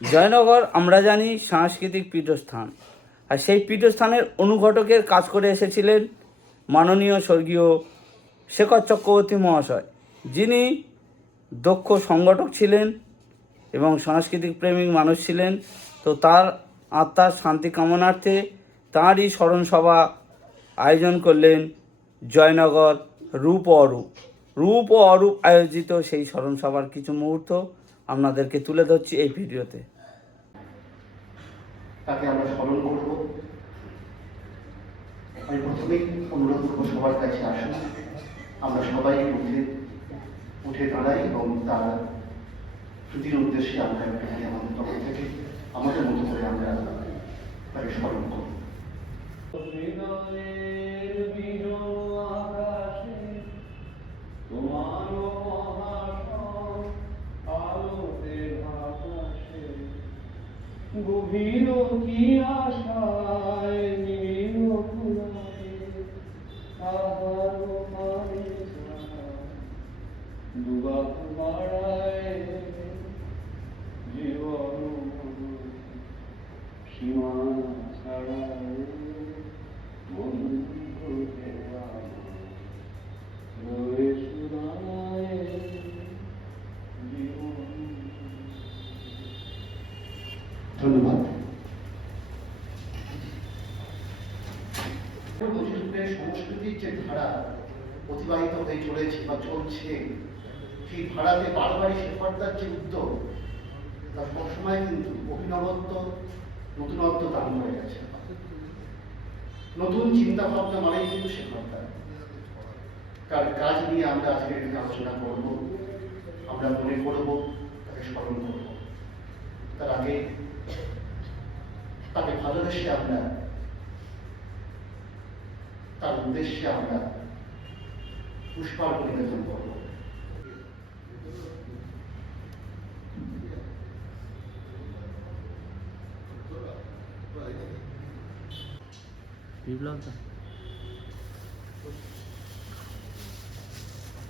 জয়নগর আমরা জানি সাংস্কৃতিক পীঠস্থান, আর সেই পীঠস্থানের অনুঘটকের কাজ করে এসেছিলেন মাননীয় স্বর্গীয় শেখর চক্রবর্তী মহাশয়, যিনি দক্ষ সংগঠক ছিলেন এবং সাংস্কৃতিক প্রেমিক মানুষ ছিলেন। তো তার আত্মার শান্তি কামনার্থে তাঁরই স্মরণসভা আয়োজন করলেন জয়নগর রূপ ও অরূপ। রূপ ও অরূপ আয়োজিত সেই স্মরণসভার কিছু মুহূর্ত আপনাদেরকে তুলে ধরছি এই ভিডিওতে। তাকে আমরা স্মরণ করব। আমি প্রথমেই অনুরোধ করবো সবার কাছে আসুন, আমরা সবাই উঠে দাঁড়াই এবং তার স্মৃতির উদ্দেশ্যে আমরা একটুখানি আমাদের তরফ থেকে আমাদের মতো করে আমরা তাকে স্মরণ করব। গভীর কি আশায় নীল ফুলায় আহার পানে দুবাক বাড়ায় জীবন সীমা ছাড়ায় বন্ধু রয়ে সুরায় জীবন। ধন্যবাদ। সংস্কৃতির যে ধারা অতিবাহিত হয়ে চলেছে বা চলছে, সেই ধারাতে বারবারই শেখরদার যে উদ্যোগ, তার সবসময় কিন্তু অভিনবত্ব, নতুনত্ব দান করে গেছে। নতুন চিন্তা ভাবনা মানেই কিন্তু শেখরদা। তার কাজ নিয়ে আমরা আজকে এখানে আলোচনা করব, আমরা মনে করব, তাকে স্মরণ করব। তার আগে তাকে ভালোবেসে আমরা তার উদ্দেশ্যে আমরা পুষ্পার্ঘ্য নিবেদন করব।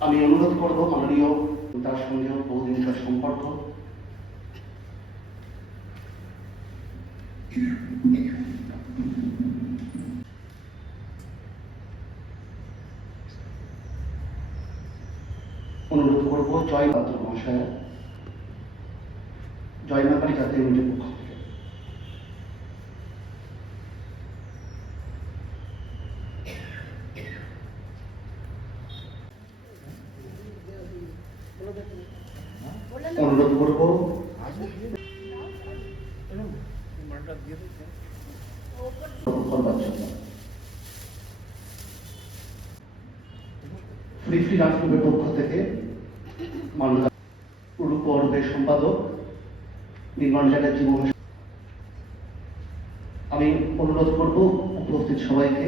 আমি অনুরোধ করব মাননীয়, তার সঙ্গেও বহুদিনকার সম্পর্ক, অনুরোধ করব জয় পাত্র মহাশয়, জয়নাকারী জাতীয় ইউনিটের পক্ষ থেকে। অনুরোধ করব ফ্রি রাজপুরের পক্ষ থেকে মাননীয় রূপ ও অরূপের সম্পাদক নির্মাণ চ্যাটার্জি মহাশয়। আমি অনুরোধ করব উপস্থিত সবাইকে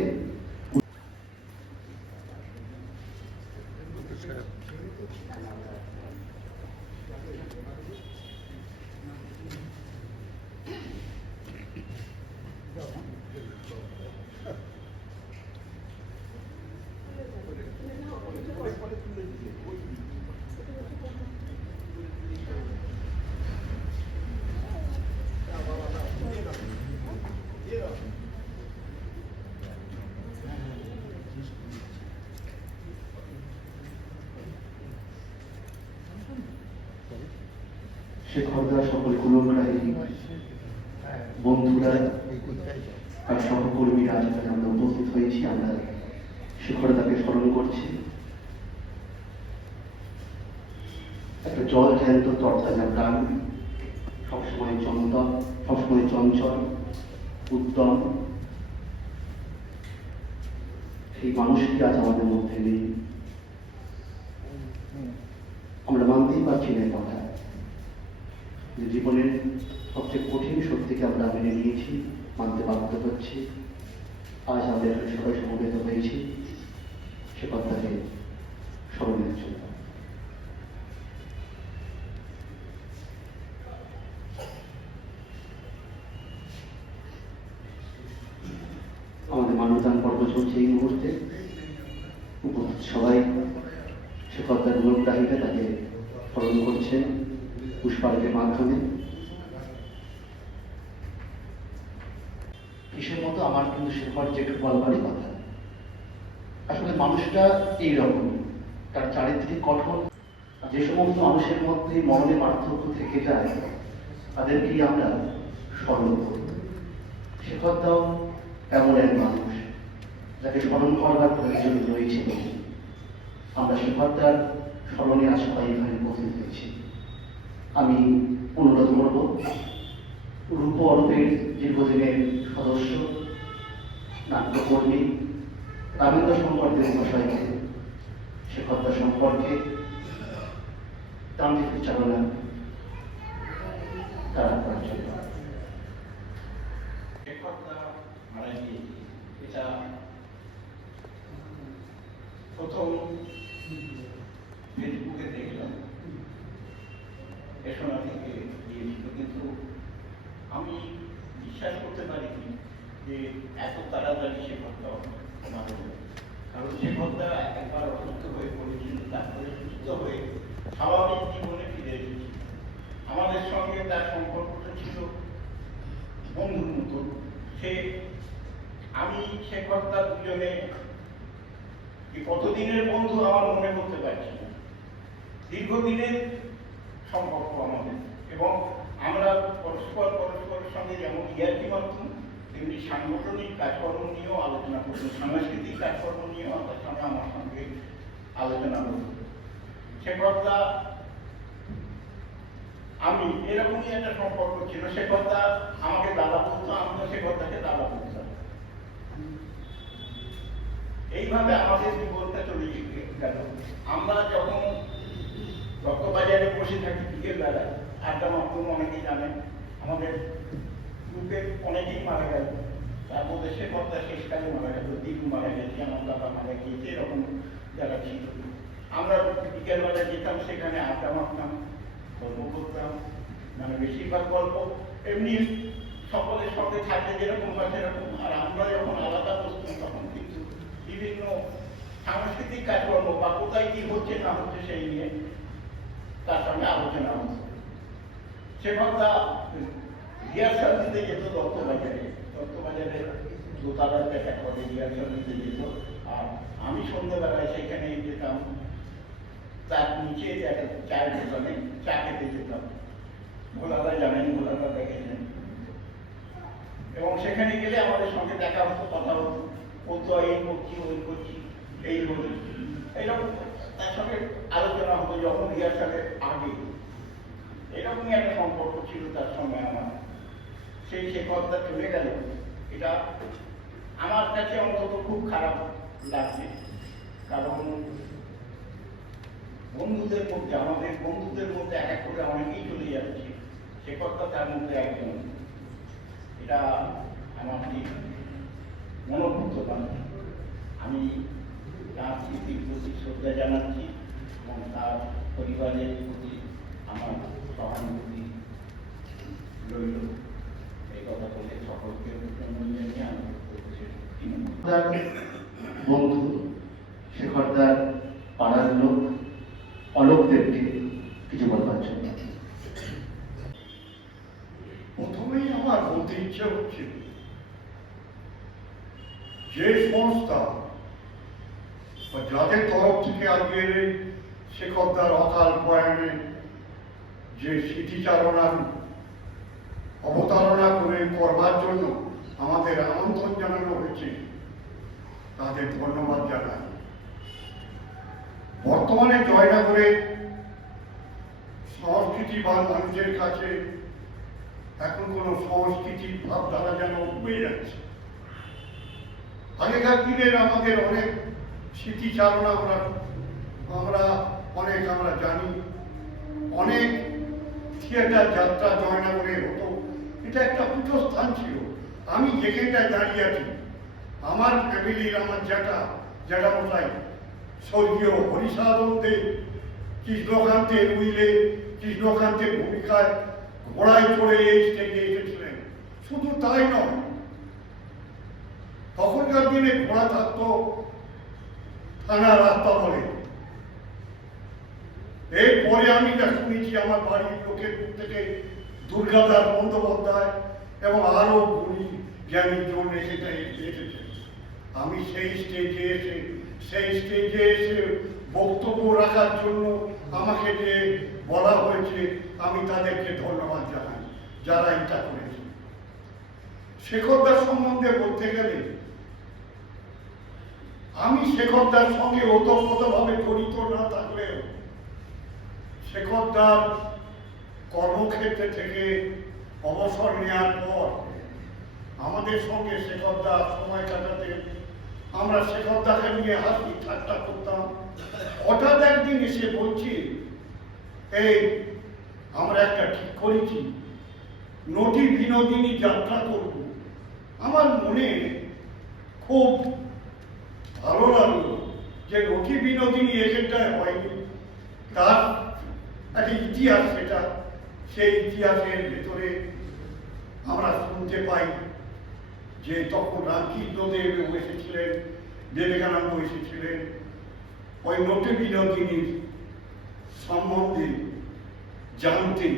শেখরদা, সকল কুলগ্রাহী বন্ধুরা আর সহকর্মীরা যেখানে আমরা উপস্থিত হয়েছি, আমরা শেখরদাকে স্মরণ করছি। একটা জল জ্যান্ত তরতাজা প্রাণ, সবসময় চঞ্চল, সবসময় চঞ্চল, উদ্যম, সেই মানুষটি আজ আমাদের মধ্যে নেই। আমরা মানতেই পারছি না কথা যে জীবনের সবচেয়ে কঠিন সত্যিকে আমরা মেনে নিয়েছি, মানতে বাধ্য হচ্ছি। আজ আমাদের সবাই সমবেত হয়েছি সে কথাকে স্মরণের জন্য। আমাদের মানবদান পর্ব চলছে এই মুহূর্তে। উপস্থিত সবাই শেখরদার গুণগ্রাহীরা তাকে স্মরণ করছেন পুষ্পার্ঘের মাধ্যমে। মতো আমার কিন্তু শেখর যেটু বলবারই কথা। আসলে মানুষটা এইরকমই, তার চারিত্রিক গঠন। যে সমস্ত মানুষের মধ্যে মননে পার্থক্য থেকে যায় তাদেরকেই আমরা স্মরণ করি। শেখরদাও এমন এক মানুষ যাকে স্মরণ করবার প্রয়োজন রয়েছে বলে আমরা শেখরদার স্মরণে আজ সবাই এখানে উপস্থিত হয়েছি। আমি অনুরোধ করব রূপ অরূপের দীর্ঘদিনের সদস্য, নাট্যকর্মী রামেন্দ্র শঙ্কর দেব মহাশয়কে শেখরদা সম্পর্কে তান্ত্রিক উচ্চারণা তারা করার জন্য। শেখরদা মারা গিয়েছে, এটা প্রথম ফেসবুকে দেখলাম, এসোনা থেকে দিয়েছিল, কিন্তু আমি বিশ্বাস করতে পারিনি যে এত তাড়াতাড়ি শেখরদা মারা যাবে। কারণ শেখরদা একবার অসুস্থ হয়ে পড়েছিল, তারপরে সুস্থ হয়ে স্বাভাবিক জীবনে ফিরে এসেছে। আমাদের সঙ্গে তার সম্পর্কটা ছিল বন্ধুর মতো। আমি শেখরদা দুজনে কতদিনের বন্ধু আমার মনে করতে পারছি না, দীর্ঘদিনের সম্পর্ক আমাদের। এবং আমরা পরস্পরের সঙ্গে যেমন ইয়ার্কি মারতাম, তেমনি সাংগঠনিক কাজকর্ম নিয়েও আলোচনা করতাম, সাংস্কৃতিক কাজকর্ম নিয়েও আমার সঙ্গে আলোচনা করতাম। শেখরদা আমি এরকমই একটা সম্পর্ক ছিল। শেখরদা আমাকে দাদা বলতো, আমিও শেখরদাকে দাদা বলতাম। এইভাবে আমাদের জীবনটা চলে গেল। আমরা যখন রক্তবাজারে বসে থাকি বিকেল বেলায় আড্ডা মারতাম, অনেকেই জানেন আমাদের গ্রুপে অনেকেই মারা গেল, তার মধ্যে শেখরদা শেষকালে মারা গেল, দিলু মারা গেছে, আমার দাদা মারা গিয়েছে, এরকম যারা ছিল। আমরা বিকেলবেলায় যেতাম, সেখানে আড্ডা মারতাম, গল্প করতাম, মানে বেশিরভাগ গল্প এমনি সকলের সঙ্গে থাকতে যেরকম হয় সেরকম। আর আমরা যখন আলাদা বসতাম তখন কিন্তু বিভিন্ন সাংস্কৃতিক কাজকর্ম বা কোথায় কি হচ্ছে না হচ্ছে সেই নিয়ে তার সঙ্গে আলোচনা হতো। শেখরদা রিহার্সাল দিতে যেত দত্তবাজারে দোতলার দেখা করে রিহার্সাল দিতে যেত। আর আমি সন্ধ্যেবেলায় সেখানে যেতাম, তার নিচে চায়ের দোকানে চা খেতে যেতাম। ভোলাদা জানেন, ভোলাদা দেখেছেন। এবং সেখানে গেলে আমাদের সঙ্গে দেখা হতো, কথা হতো, ও তো এই করছি, ওই করছি, এই বলি, এইরকম তার সঙ্গে আলোচনা হতো যখন রিহার্সালের আগে। এরকমই একটা সম্পর্ক ছিল তার সঙ্গে আমার। সেই শেখরদা চলে গেল, এটা আমার কাছে অন্তত খুব খারাপ লাগছে। কারণ বন্ধুদের মধ্যে, আমাদের বন্ধুদের মধ্যে এক এক করে অনেকেই চলে যাচ্ছে, শেখরদা তার মধ্যে একজন। এটা আমার ঠিক মনোভূত নয়। আমি তার স্মৃতির প্রতি শ্রদ্ধা জানাচ্ছি এবং তার পরিবারের প্রতি আমার সহানুভূতি রইল। এই কথা বলে সকলকে জানিয়ে আমি বন্ধু শেখরদার পাড়ার লোক অলোকদেরকে কিছু বলবার জন্য। প্রথমেই আমার বলতে ইচ্ছে হচ্ছে যে সংস্থা বা যাদের তরফ থেকে আজকে শেখরদার অকাল প্রয়াণে যে স্মৃতিচারণার অবতারণা করে করবার জন্য আমাদের আমন্ত্রণ জানানো হয়েছে, তাদের ধন্যবাদ জানাই। বর্তমানে জয়নগরে সংস্কৃতিবান মানুষের কাছে এখন কোনো সংস্কৃতির ভাবধারা যেন উবে যাচ্ছে। আগেকার দিনের আমাদের অনেক স্মৃতিচারণা আমরা জানি, অনেক থিয়েটার যাত্রা জয়নগরে হতো। এটা একটা পুজো স্থান ছিল। আমি যেখানটায় দাঁড়িয়ে আছি, আমার ফ্যামিলির আমার জ্যাঠামশাই স্বর্গীয় হরিসাধন দেব কৃষ্ণকান্তের কৃষ্ণকান্তের ভূমিকায় ঘোড়ায় চড়ে এই স্টেজে এসেছিলেন। শুধু তাই নয়, তখনকার দিনে ঘোড়া থাকতো থানা রাস্তা বলে। এরপরে আমি যা শুনেছি আমার বাড়ির লোকের মুখ থেকে দুর্গাদাস বন্দ্যোপাধ্যায় এবং আরো গুণী জ্ঞানীর জন্য এসেছে। আমি সেই স্টেজে এসে বক্তব্য রাখার জন্য আমাকে যে বলা হয়েছে, আমি তাদেরকে ধন্যবাদ জানাই যারা এটা করেছে। শেখরদার সম্বন্ধে বলতে গেলে, আমি শেখরদার সঙ্গে ওতপ্রোতভাবে জড়িত না থাকলেও শেখরদার কর্মক্ষেত্রে থেকে অবসর নেওয়ার পর আমাদের সঙ্গে শেখরদা সময় কাটাতে, আমরা শেখরদাকে নিয়ে হাসি ঠাট্টা করতাম। হঠাৎ একদিন এসে বলছি, এই আমরা একটা ঠিক করেছি, নটি বিনোদিনী যাত্রা করব। আমার মনে খুব ভালো লাগলো যে নটি বিনোদিনী এখানটায় হয়নি, তার একটা ইতিহাস, সেই ইতিহাসের ভেতরে আমরা শুনতে পাই যে তখন রামকৃষ্ণদেব এসেছিলেন, বিবেকানন্দ এসেছিলেন, ওই নটি বিনোদিনীর সম্বন্ধে জানতে।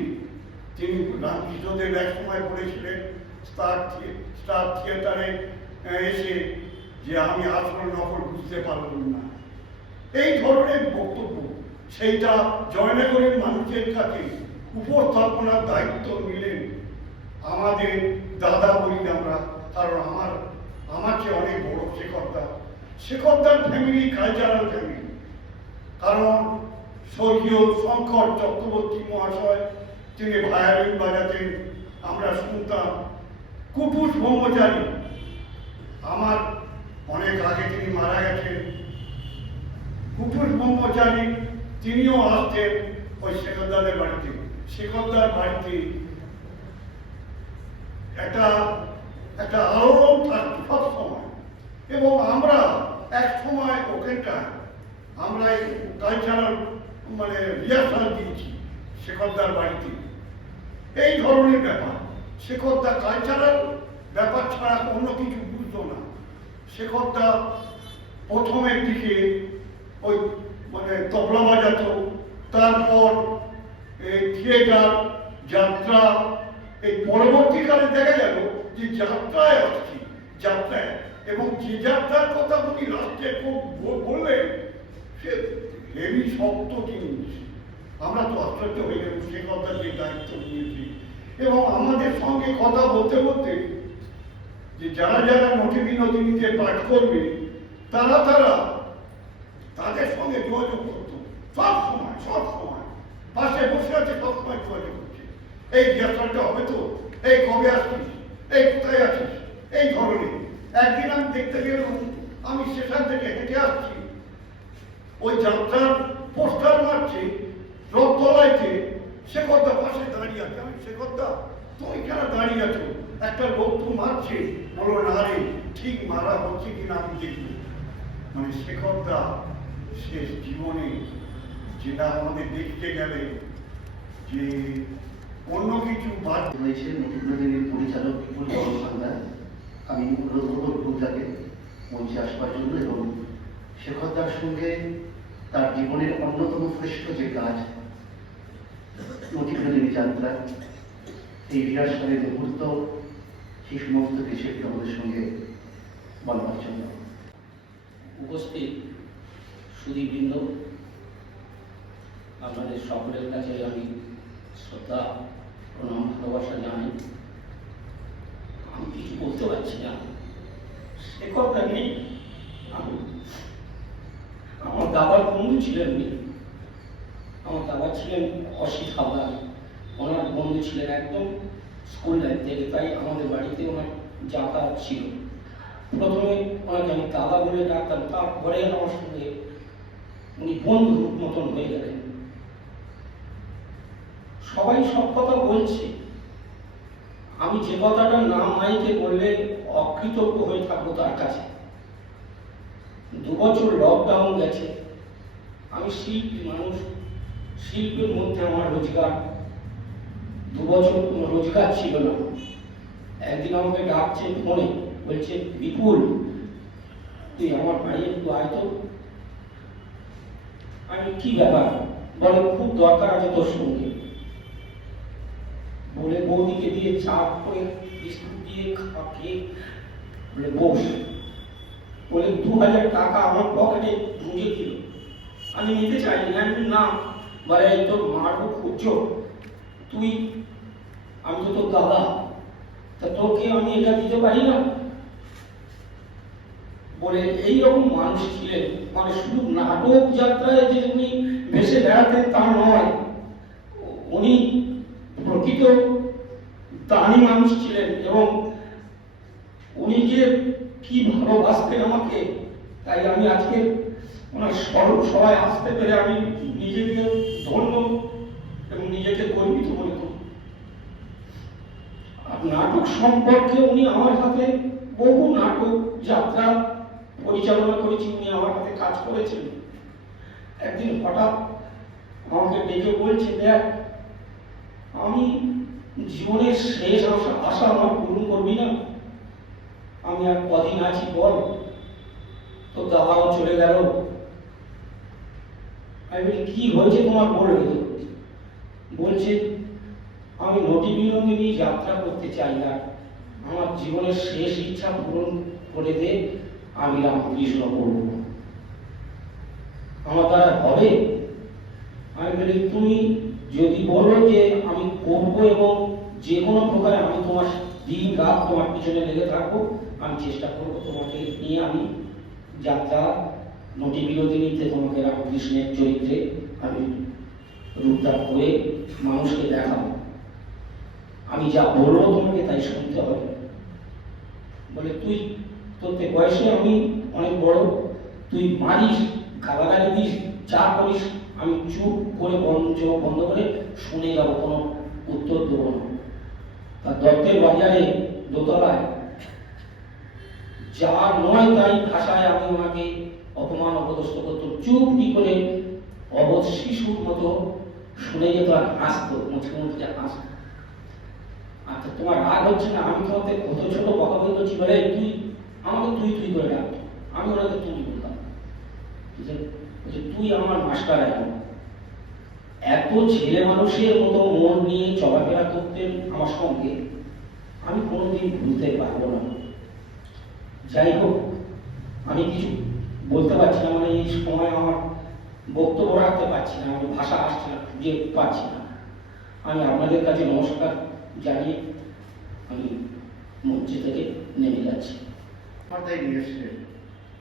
তিনি রামকৃষ্ণদেব এক সময় বলেছিলেন স্টার থিয়েটারে এসে যে আমি আসল নকল বুঝতে পারলাম না। এই ধরনের বক্তব্য সেইটা জয়নগরের মানুষের কাছে উপস্থাপনার দায়িত্ব নিলেন আমাদের দাদা বলি আমরা, কারণ আমার চেয়ে অনেক বড় শেখরদার ফ্যামিলি কালচারাল ফ্যামিলি। কারণ স্বর্গীয় শঙ্কর চক্রবর্তী মহাশয় তিনি ভায়োলিন বাজাতেন, আমরা শুনতাম। কুটুস ব্রহ্মচারী আমার অনেক আগে তিনি মারা গেছেন। কুটুস ব্রহ্মচারী তিনিও আসতেন ওই শেখরদাদের বাড়িতে। শেখরদার বাড়িতে একটা আলোড়ন থাকতো সব সময়। এবং আমরা এক সময় ওখানটায় আমরা কালচারাল রিহার্সাল দিয়েছি শেখরদার বাড়িতে। এই ধরনের ব্যাপার, শেখরদা কালচারাল ব্যাপার ছাড়া অন্য কিছু বুঝতো না। শেখরদা প্রথমের দিকে ওই তবলা বাজাতো, তারপর এই থিয়েটার, যাত্রা। এই পরবর্তীকালে দেখা গেল যে যাত্রায় আসছি, যাত্রায়, এবং যে যাত্রার কথা উনি লাস্টে বললেন সে হেভি শক্ত জিনিস। আমরা তো আশ্চর্য হয়ে গেলাম শেখরদা যে দায়িত্ব নিয়েছি। এবং আমাদের সঙ্গে কথা বলতে বলতে যে যারা নটি বিনোদিনীতে পাঠ করবে তাদের সঙ্গে যোগাযোগ করতো সব সময় পাশে বসে আছে, সবসময় যোগাযোগ করছে। এই যাত্রাটা হবে তো, এই কবে আসছিস, এই কোথায় আছিস, এই ধরনের। একদিন আমি দেখতে গেলাম, আমি সেখান থেকে হেঁটে আসছি, ওই যাত্রার পোস্টার মারছে রথতলাইতে, শেখরদা পাশে দাঁড়িয়ে আছে। আমি, শেখরদা তুমি কেন দাঁড়িয়ে আছো? একটা লোক তো মারছে। বলো, না রে, ঠিক মারা হচ্ছে কিনা আমি দেখব। শেখরদা শেষ জীবনে যেটা আমাদের দেখতে গেলে যে অন্য কিছু বাদ হয়েছে। নটি বিনোদিনীর পরিচালক বিপুল বড়ভান্ডার, আমি অনুরোধ করব বিপুলদাকে মঞ্চে আসবার জন্য। এবং শেখরদার সঙ্গে তার জীবনের অন্যতম শ্রেষ্ঠ যে কাজ নটি বিনোদিনী যাত্রা, এই রিহার্সালের মুহূর্ত, সেই সমস্ত কিছু একটু আমাদের সঙ্গে বলবার জন্য। উপস্থিত সুধীবৃন্দ, আপনাদের সকলের কাছে আমি শ্রদ্ধা, প্রণাম, ভালোবাসা জানাই। আমি কিছু বলতে পারছি না, সে কথা নেই। আমার দাদার বন্ধু ছিলেন উনি। আমার দাদা ছিলেন অসিত হালদার, ওনার বন্ধু ছিলেন একদম স্কুল লাইফ থেকে। তাই আমাদের বাড়িতে ওনার যাতায়াত ছিল। প্রথমে ওনাকে আমি দাদা বলে ডাকতাম, তারপরে আমার সঙ্গে উনি বন্ধুর মতন হয়ে গেলেন। সবাই সব কথা বলছে, আমি যে কথাটা না মাইকে বললে অকৃতজ্ঞ হয়ে থাকবো তার কাছে। 2 বছর লকডাউন গেছে, আমি শিল্পী মানুষ, শিল্পের মধ্যে আমার রোজগার। 2 বছর কোনো রোজগার ছিল না। একদিন আমাকে ডাকছে ফোনে, বলছে, বিপুল তুই আমার বাড়ি একটু আয় তো। আমি, কি ব্যাপার? বলে, খুব দরকার আছে তোর সঙ্গে। বলে বৌদিকে দিয়ে চা করে বিস্কুট দিয়ে খেয়ে বলে বস, বলে 2000 টাকা আমার পকেটে ঢুকে দিল। আমি নিতে চাইনি, আমি বলি, না। বলে এই তোর মারবো খুঁজছো তুই, আমি তো তোর দাদা, তা তোকে আমি এটা দিতে পারি না। বলে এইরকম মানুষ ছিলেন, মানে শুধু নাটক যাত্রায় যে উনি ভেসে বেড়াতেন তা নয়, উনি প্রকৃত দানি মানুষ ছিলেন। এবং উনি যে কি ভালোবাসতেন আমাকে, তাই আমি আজকে ওনার স্মরণ সবাই আসতে পেরে আমি নিজেকে ধন্য এবং নিজেকে গর্বিত মনে করি। আর নাটক সম্পর্কে উনি আমার হাতে বহু নাটক যাত্রা পরিচালনা করেছি, উনি আমার হাতে কাজ করেছেন। একদিন হঠাৎ আমাকে ডেকে বলছে, দেখ আমি জীবনের শেষ আশা আমার পূরণ করবি না? আমি আর কদিন আছি বল, তো দাদাও চলে গেল। আমি বলি, কি হয়েছে তোমার বলবে? বলছে, আমি নটি বিনোদিনী যাত্রা করতে চাই না, আমার জীবনের শেষ ইচ্ছা পূরণ করে দে, আমি রামকৃষ্ণ করব। আমার দ্বারা হবে? আমি বলি, তুমি যদি বলো যে আমি করব এবং যে কোনো প্রকারে আমি তোমার দিন রাত তোমার পিছনে লেগে থাকবো, আমি চেষ্টা করবো তোমাকে নিয়ে আমি যাত্রা নটি বিনোদিনীতে তোমাকে রামকৃষ্ণের চরিত্রে আমি রূপদান করে মানুষকে দেখাবো। আমি যা বলবো তোমাকে তাই শুনতে হবে। বলে, তুই তোর বয়সে আমি অনেক বড়, তুই মারিস, গালাগালি দিস, যা করিস, আমি চুপ করে বন্ধ করে শুনে যাবো, কোনো উত্তর দেবো না। তার দত্তের বাজারে দোতলায় যা নয় তাই ভাষায় আমি ওনাকে অপমান অপদস্থ করতাম, চুপটি করে অবধ শিশুর মতো শুনে যেত আর হাসতো, মুচকে মুচকে হাসতো। আচ্ছা, তোমার রাগ হচ্ছে না? আমি তোমাকে কত ছোট কথা বলছি, বলে তুই আমাকে তুই তুই করে ডাকতো, আমি ওনাকে তুমি বলতাম। তুই আমার মাস্টার। এখন এত ছেলে মানুষের মতো মন নিয়ে চলাফেরা করতেন আমার সঙ্গে, আমি কোনোদিন ভুলতে পারবো না। যাই হোক, আমি কিছু বলতে পারছি না, মানে এই সময় আমার বক্তব্য রাখতে পারছি না, আমি ভাষা আসছে না, খুঁজে পাচ্ছি না। আমি আপনাদের কাছে নমস্কার জানিয়ে আমি মঞ্চ থেকে নেমে যাচ্ছি। তাই নিয়ে এসেছিলেন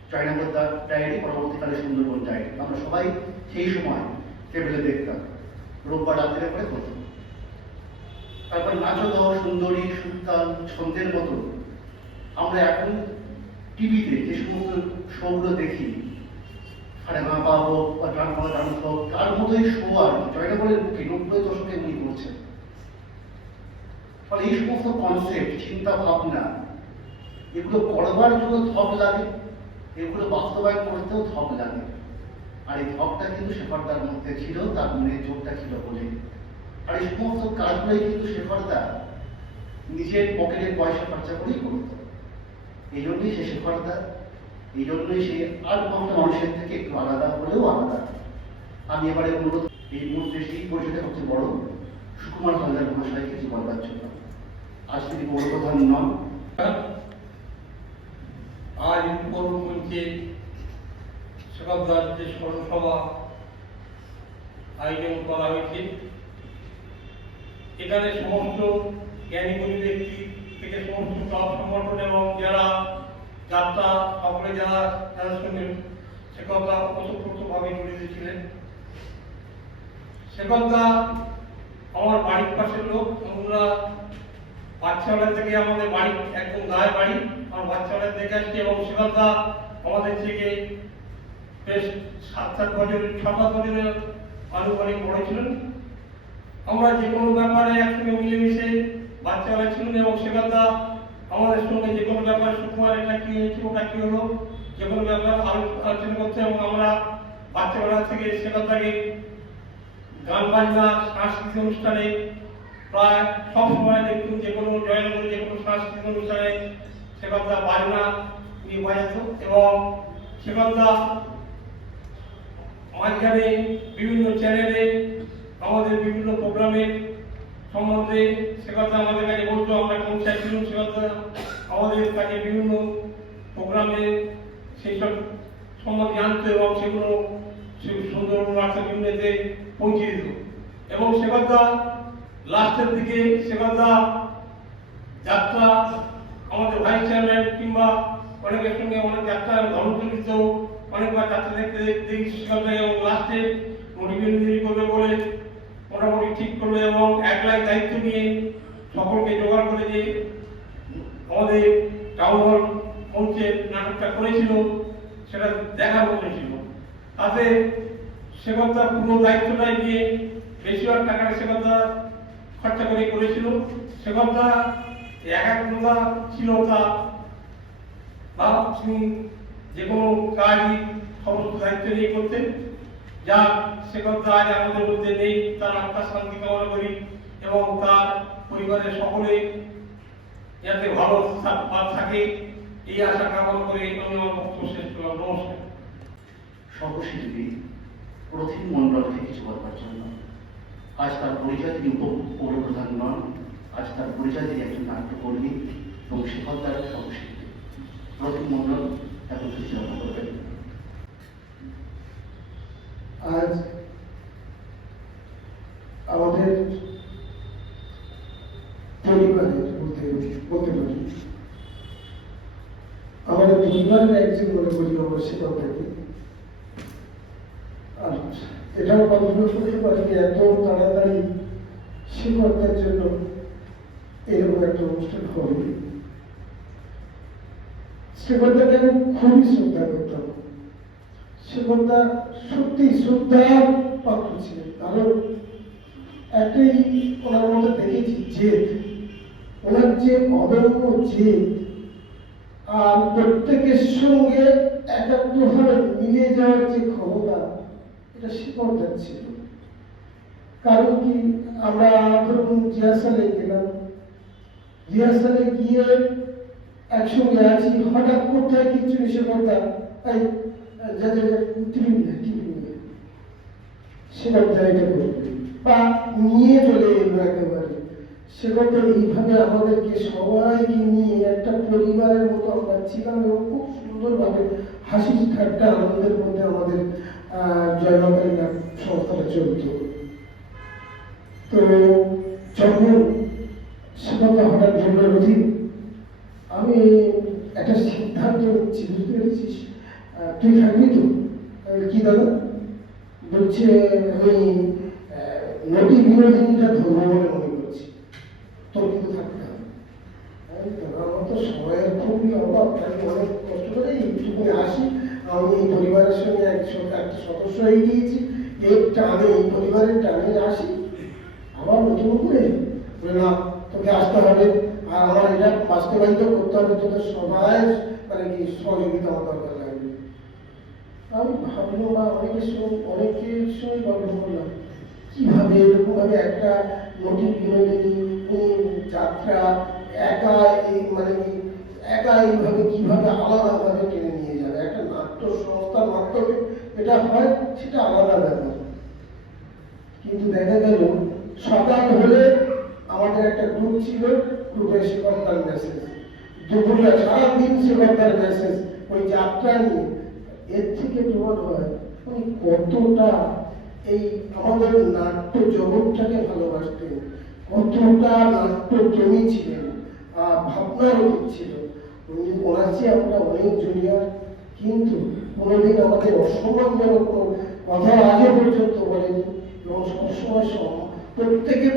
জয়নগর ডায়েরি, পরবর্তীকালে সুন্দরবন ডায়েরি। আমরা সবাই সেই সময় টেবিলে দেখতাম, রোববার রাত্রে করে হতো। তারপর নাচদ, সুন্দরী, সুলতান, ছন্দের মতো আমরা এখন টিভিতে যে সমস্ত শোগুলো দেখি, সাড়ে মা পা হোক বা গান পাওয়া গান হোক, তার মতোই শো আর জয়নগরের বুকে 90 দশকে উনি করছেন। ফলে এই সমস্ত কনসেপ্ট, চিন্তা ভাবনা, এগুলো করবার জন্য ধক লাগে, এগুলো বাস্তবায়ন করতেও ধক লাগে। আর এই ধকটা কিন্তু শেখরদার মধ্যে ছিল, তার মনে জোরটা ছিল বলে। আর এই সমস্ত কাজগুলোই কিন্তু শেখরদা নিজের পকেটের পয়সা খরচা করেই করত। এই জন্যই সে শেখরদা, এই জন্যই সে আর কমটা মানুষের থেকে একটু আলাদা হলেও আলাদা। আমি এবারে অনুরোধ, এই মুহূর্তে সেই পরিষদের সবচেয়ে বড় সুকুমার হালদার মহাশয়কে কিছু বলবার জন্য। আজ তিনি পৌরপ্রধান নন। আজ পৌরমঞ্চে শেখরদার যে স্মরণসভা আয়োজন করা হয়েছে, এখানে সমস্ত জ্ঞানীগুণী ব্যক্তি থেকে সমস্ত ক্লাব সংগঠন এবং যারা যাত্রা সকলে যারা যাদের সঙ্গে শেখরদা ওতপ্রোতভাবে জড়িত ছিলেন। শেখরদা আমার বাড়ির পাশের লোক। আমরা বাচ্চাবেলা থেকে আমাদের বাড়ি একদম গায়ে বাড়ি, আমার বাচ্চাবেলা দেখে আসছি। এবং শেখরদা আমাদের থেকে বেশ 7-8 বছর 6-7 বছরের আনুমানিক বড় ছিলেন। আমরা যে কোনো ব্যাপারে একসঙ্গে মিলেমিশে বাচ্চাবেলা ছিলেন এবং শেখরদা আমাদের সঙ্গে যে কোনো ব্যাপারে, সুকুমার এটা কি হয়েছে, ওটা কি হলো, যে কোনো ব্যাপারে আলোচনা করতে। এবং আমরা বাচ্চাবেলা থেকে শেখরদাকে গান বাজনা সাংস্কৃতিক অনুষ্ঠানে প্রায় সব সময় দেখতুম। যে কোনো জয়নগরে যে কোনো সাংস্কৃতিক অনুষ্ঠানে শেখরদা বাজনা নিয়ে বাজাতো। এবং শেখরদা মাঝখানে বিভিন্ন চ্যানেলে আমাদের বিভিন্ন প্রোগ্রামের সম্বন্ধে সে কথা আমাদের কাছে বলতো, আমরা পৌঁছায় ছিলাম, সে কথা আমাদের কাছে বিভিন্ন প্রোগ্রামে সেই সব সম্বন্ধে জানতো এবং সেগুলো সে সুন্দর বার্তা বিভিন্নতে পৌঁছে দিত। এবং সে কথা লাস্টের দিকে সে কথা যাত্রা আমাদের ভাইস চেয়ারম্যান কিংবা অনেকের সঙ্গে অনেক যাত্রা ধর্মচলিত অনেকবার যাত্রা দেখতে দেখতে সে কথা, এবং লাস্টে মোটিভেশন করবে বলে মোটামুটি ঠিক করবে এবং একলাই দায়িত্ব নিয়ে সকলকে জোগাড় করে যে আমাদের টাউন হল মঞ্চে নাটকটা করেছিল সেটা দেখা বলেছিল। তাতে সে কথা পুরো দায়িত্বটাই নিয়ে বেশিরভাগ টাকাটা সে কথা খরচা করে করেছিল। সে কথা একাগ্রতা ছিল তা, বা তিনি যে কোনো কাজই সমস্ত দায়িত্ব নিয়ে করতেন। যা সে কথা আজ আমাদের মধ্যে নেই, তার আত্মার শান্তি কামনা করি এবং তার পরিবারের সকলেই যাতে ভালো থাকে এই আশা কামনা করে আমি আমার বক্তব্য শেষ করলাম। নমস্কার। সর্বশিল্পী প্রথম মণ্ডল থেকে কিছু বলবার জন্য। আজ তার পরিচয় তিনি উপপ্রধান নন, আজ তার পরিচয় তিনি একজন নাট্যকর্মী এবং শিক্ষকতার সর্বশিল্পী। প্রথম মণ্ডল এখন সূচনা করবেন। আজ আমাদের পরিবারের বলতে পারি, আমাদের পরিবারের একজন মনে করি আমার শিক্ষকতাকে। আর এটাও কল্পনা করতে পারি এত তাড়াতাড়ি শিক্ষকতার জন্য এরকম একটা অনুষ্ঠান হবে। শিক্ষকতাকে আমি খুবই শ্রদ্ধা করতাম। শিক্ষকতা সত্যি শ্রদ্ধার পাত্র ছিলেন, কারণ একটাই ওনার মধ্যে দেখেছি, জেদ, ওনার যে অদম্য জেদ আর প্রত্যেকের সঙ্গে একাত্মভাবে মিলে যাওয়ার যে ক্ষমতা, এটা শিক্ষকতার ছিল। কারণ কি, আমরা ধরুন রিহার্সালে গেলাম, রিহার্সালে গিয়ে একসঙ্গে আছি, হঠাৎ কোথায় কিছু এসে কথা যাদের টিভি সে কথা এটা করবে বা নিয়ে চলে এলো একেবারে। সে কথা এইভাবে আমাদেরকে সবাইকে নিয়ে একটা পরিবারের মতো আমরা ছিলাম এবং খুব সুন্দরভাবে হাসি ঠাট্টা আনন্দের মধ্যে আমাদের জয়বাকারী সংস্থাটা চলত। তো যখন সে কথা হঠাৎ বলল, রথি আমি একটা সিদ্ধান্ত নিচ্ছি, বুঝতে পেরেছিস, তুই থাকবি তো? কি দাদা? বলছে আমি নটি বিনোদিনীটা ধর্ম বলে মনে করছি, তোর কিন্তু থাকতে হবে। আমার তো সময়ের খুবই অভাব, আমি অনেক কষ্ট করে এইটুকুনি আসি, আমি এই পরিবারের সঙ্গে একটা সদস্য হয়ে গিয়েছি, এর টানে এই পরিবারের টানে আসি, আমার নতুন করে না, তোকে আসতে হবে আর আমার এটা বাস্তবায়িত করতে হবে, তোদের সবাই মানে কি সহযোগিতা আমার দরকার লাগবে। আমি ভাবলাম বা অনেকের সঙ্গে গল্প করলাম, কিভাবে এরকম ভাবে একটা নটি বিনোদিনী যাত্রা একা মানে কি একা এইভাবে কিভাবে আলাদাভাবে টেনে নিয়ে যাবে, একটা নাট্য সংস্থার মাধ্যমে এটা হয়, সেটা আলাদা ব্যাপার। কিন্তু দেখা গেল সকাল হলে আমাদের একটা গ্রুপ ছিল, গ্রুপের শিক্ষকতার মেসেজ, দুপুরটা সারাদিন শিক্ষকতার মেসেজ ওই যাত্রা নিয়ে। এর থেকে প্রমাণ হয় উনি কতটা এই আমাদের নাট্য জগৎটাকে ভালোবাসতেন, কতটা নাট্যপ্রেমী ছিলেন, ভাবনার অতীত ছিল। উনি ওনার চেয়ে আমরা অনেক জুনিয়র, কিন্তু কোনোদিন আমাদের অসম্মানজনক কোনো কথা আজও পর্যন্ত বলেনি এবং সবসময় প্রত্যেকের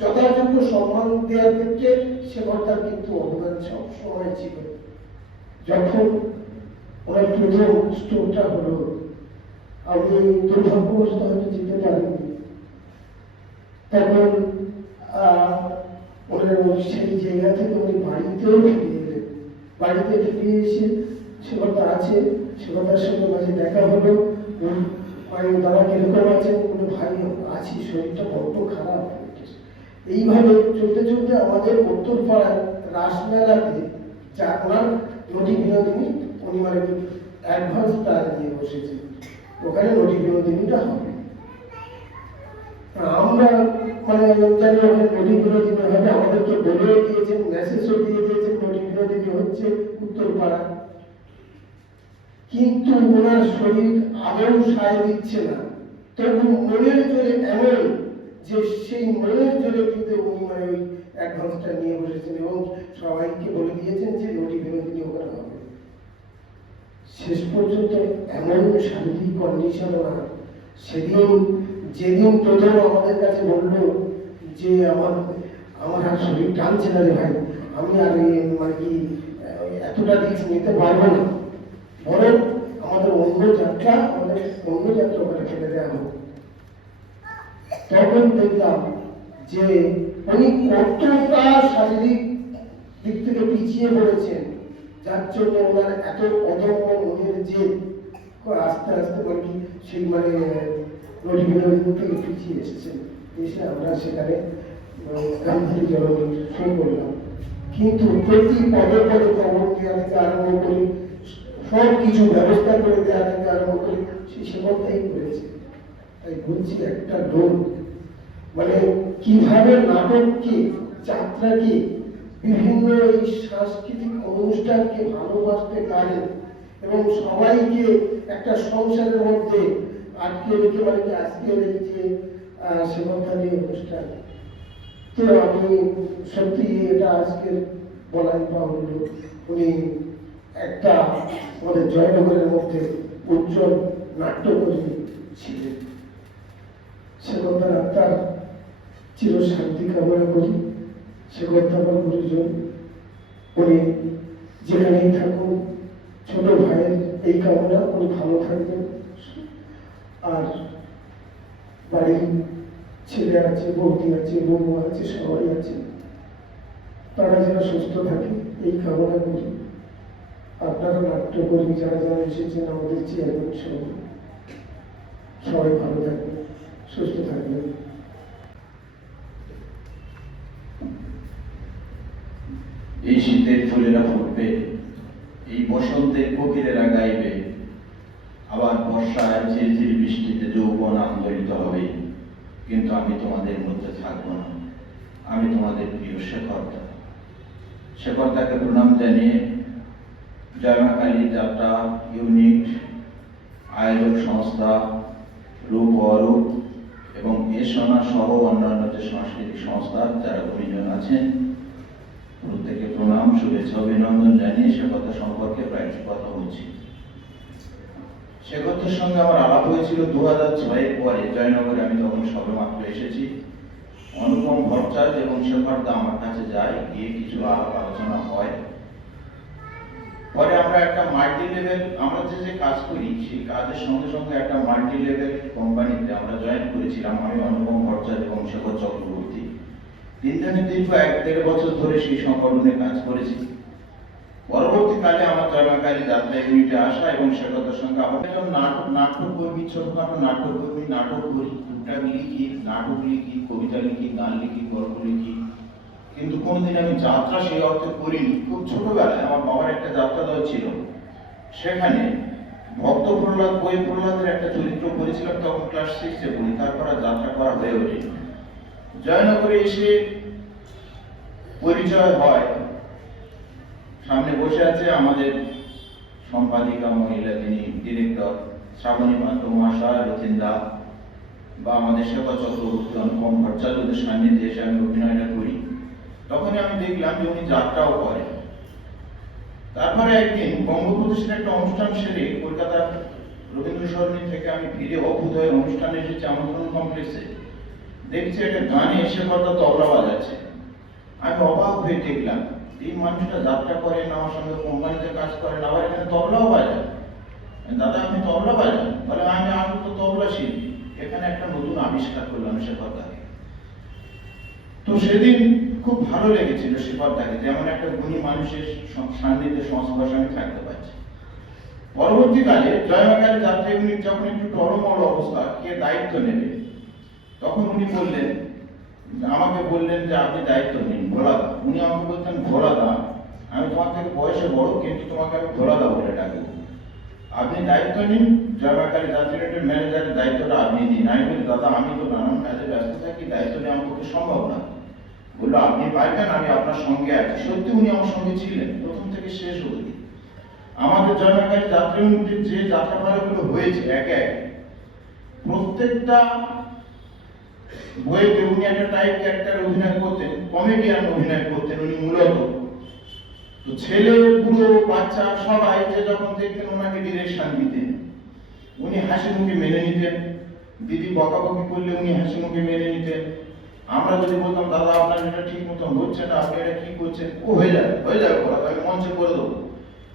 যথাযোগ্য সম্মান দেওয়ার ক্ষেত্রে সে কর্তার কিন্তু অবদান সবসময় ছিল। যখন ওনার প্রথম স্ট্রোকটা হলো, আমি দুর্ভাগ্যবশত হয়তো যেতে পারিনি, তখন ওনার সেই জায়গা থেকে উনি বাড়িতেও ফিরে এলেন। বাড়িতে ফিরে এসে সে কথা আছে, সে কথার সঙ্গে মাঝে দেখা হলো, দাদা কিরকম আছেন? বলে ভাই আছি, শরীরটা বড্ড খারাপ। এইভাবে চলতে চলতে আমাদের উত্তর পাড়ায় রাসমেলাতে যা ওনার নটি বিনোদিনী উনি মানে অ্যাডভান্স প্ল্যান নিয়ে বসেছে, ওখানে নটি বিনোদিনীটা হবে। আমরা মানে জানি ওখানে নদী বিনোদিনী হবে, আমাদেরকে বলেও দিয়েছেন, মেসেজও দিয়ে দিয়েছেন নদী বিনোদিনী হচ্ছে উত্তরপাড়া, কিন্তু ওনার শরীর আদৌ সায় দিচ্ছে না। তবু মনের জোরে এমন যে সেই মনের জোরে কিন্তু উনি মানে ওই অ্যাডভান্সটা নিয়ে বসেছেন এবং সবাইকে বলে দিয়েছেন যে নদী বিনোদিনী ওখানে হবে। শেষ পর্যন্ত এমন শারীরিক কন্ডিশন না, সেদিন যেদিন প্রথম আমাদের কাছে বললো যে আমার আর শরীর টানছে না রে ভাই, আমি আর মানে কি এতটা রিস্ক নিতে পারবো না, বরং আমাদের অন্য যাত্রা করে ফেলে দেওয়া হোক। তখন দেখলাম যে উনি কতটা শারীরিক দিক থেকে পিছিয়ে পড়েছেন, যার জন্য ওনার এত অদম্য মনের যে আস্তে আস্তে মানে কি সেই মানে নদী থেকে পিছিয়ে এসেছেন। এসে আমরা সেখানে গান্ধী জননী শুরু করলাম, কিন্তু প্রতি পদে পদে খবর দেওয়া থেকে আরম্ভ করে সব কিছু ব্যবস্থা করে দেওয়া থেকে আরম্ভ করে সেই সেবনটাই করেছে। তাই বলছি একটা লোক মানে কিভাবে নাটককে, যাত্রাকে, বিভিন্ন এই সাংস্কৃতিক অনুষ্ঠানকে ভালোবাসতে পারে এবং সবাইকে একটা সংসারের মধ্যে আটকে রেখে মানে কি আজকে এই যে সেবনকালী অনুষ্ঠান, তো আমি সত্যি এটা আজকের বলাই বাহুল্য। উনি একটা আমাদের জয়নগরের মধ্যে উজ্জ্বল নাট্যকর্মী ছিলেন। সেকন্দার আত্মার চির শান্তি কামনা করি। সেকন্দা আমার গুরুজন, উনি যেখানেই থাকুন, ছোট ভাইয়ের এই কামনা, উনি ভালো থাকবেন। আর বাড়ির ছেলে আছে, বৌদি আছে, বউ আছে, সবাই আছে, তারা যেন সুস্থ থাকে এই কামনা করি। আপনারা নাট্যকর্মী যারা যারা এসেছেন, আমাদের চেয়ারম্যান সহ সবাই ভালো থাকবেন, সুস্থ থাকবেন। এই শীতের ফুলেরা ফুটবে, এই বসন্তের কোকিলেরা গাইবে, আবার বর্ষায় ঝিরঝির বৃষ্টিতে যৌবন আন্দোলিত হবে, কিন্তু আমি তোমাদের মধ্যে থাকবো না। আমি তোমাদের প্রিয় শেখরদা। শেখরদাকে প্রণাম জানিয়ে জয়মা কালী যাত্রা ইউনিট, আয়োজক সংস্থা রূপ অরূপ এবং এসোনা সহ অন্যান্য যে সাংস্কৃতিক সংস্থা যারা গুণীজন আছেন, প্রত্যেকে প্রণাম, শুভেচ্ছা, অভিনন্দন জানিয়ে শেখরদা সম্পর্কে প্রায় কথা বলছি। শেখরদার সঙ্গে আমার আলাপ হয়েছিল 2006-এর পরে জয়নগরে। আমি তখন সবেমাত্র এসেছি। অনুপম ভট্টাচার্য এবং শেখরদা আমার কাছে যায়, গিয়ে কিছু আলাপ আলোচনা হয়। পরে আমরা একটা মাল্টি লেভেল, আমরা যে কাজ করি সেই কাজের সঙ্গে সঙ্গে একটা মাল্টি লেভেল কোম্পানিতে আমরা জয়েন করেছিলাম। আমি, অনুপম ভট্টাচার্য এবং শেখর চক্রবর্তী তিনজনে দীর্ঘ 1-1.5 বছর ধরে সেই সংগঠনে কাজ করেছি। পরবর্তীকালে আমার জয়মাকালী যাত্রা ইউনিটে আসা এবং শেখরদার সঙ্গে আবার একজন নাট্যকর্মী, ছোটখাটো নাট্যকর্মী, নাটক করি, টুকটাক লিখি, নাটক লিখি, কবিতা লিখি, গান লিখি, গল্প লিখি, কিন্তু কোনোদিন আমি যাত্রা সেই অর্থে করিনি। খুব ছোটবেলায় আমার বাবার একটা যাত্রা দল ছিল, সেখানে ভক্ত প্রহ্লাদ, বই প্রহ্লাদের একটা চরিত্র করেছিলাম, তখন ক্লাস 6-এ পড়ি। তারপর আর যাত্রা করা হয়ে ওঠেনি। জয়নগরে এসে পরিচয় হয়, সামনে বসে আছে আমাদের সম্পাদিকা মহিলা, তিনি ডিরেক্টর শ্রাবণী পাত্র মহাশয়, রথিন্দা বা আমাদের শেখর চক্রবর্তী, অনুপম ভট্টাচার্যদের সান্নিধ্যে এসে আমি অভিনয়টা করি। তখনই আমি দেখলাম যে উনি যাত্রাও করেন। তারপরে একদিন বঙ্গপ্রদেশের একটা অনুষ্ঠান সেরে কলকাতার রবীন্দ্র সরণি থেকে আমি ফিরে অভ্যুদয়ের অনুষ্ঠানে এসেছি আমন্ত্রণ কমপ্লেক্সে। দেখছি একটা গানে শেখরদা তবলা বাজাচ্ছে। আমি অবাক হয়ে দেখলাম, এই মানুষটা যাত্রা করেন, আমার সঙ্গে কোম্পানিতে কাজ করেন, আবার এখানে তবলাও বাজান। দাদা আপনি তবলা বাজান? বলে আমি তো তবলা শিল্পী। এখানে একটা নতুন আবিষ্কার করলাম শেখরদাকে। তো সেদিন খুব ভালো লেগেছিল শেখরদাকে, যেমন একটা গুণী মানুষের সান্নিধ্যে সংস্পর্শে আমি থাকতে পারছি। পরবর্তীকালে জয়মাকালী যাত্রা ইউনিট যখন একটু টলমল অবস্থা, কে দায়িত্ব নেবে, তখন উনি বললেন, আমাকে বললেন যে আপনি দায়িত্ব নিন, ভোলাদা। উনি আমাকে বলতেন ভোলাদা, আমি তোমার থেকে বয়সে বড়, কিন্তু তোমাকে আমি ভোলাদা বলে ডাকবো। আপনি দায়িত্ব নিন, জয়মাকালী যাত্রীর ম্যানেজারের দায়িত্বটা আপনি নিন। আমি বলি দাদা আমি তো নানান কাজে ব্যস্ত থাকি, দায়িত্ব নেওয়া আমার পক্ষে সম্ভব না। বললো আপনি পারবেন, আমি আপনার সঙ্গে আছি। সত্যি উনি আমার সঙ্গে ছিলেন প্রথম থেকে শেষ অবধি। আমাদের জয়মাকালী যাত্রী ইউনিটের যে যাত্রাপালাগুলো হয়েছে এক এক, প্রত্যেকটা বইতে উনি একটা টাইপ ক্যারেক্টার অভিনয় করতেন, কমেডিয়ান অভিনয় করতেন উনি মূলত। তো ছেলে বুড়ো বাচ্চা সবাই যে যখন দেখতেন ওনাকে ডিরেকশন দিতেন, উনি হাসি মুখে মেনে নিতেন। দিদি বকাবকি করলে উনি হাসি মুখে মেনে নিতেন। আমরা যদি বলতাম দাদা আপনার এটা ঠিক মতো হচ্ছে না, আপনি এটা কি করছেন, ও হয়ে যাবে করা, আমি মঞ্চে করে দেবো।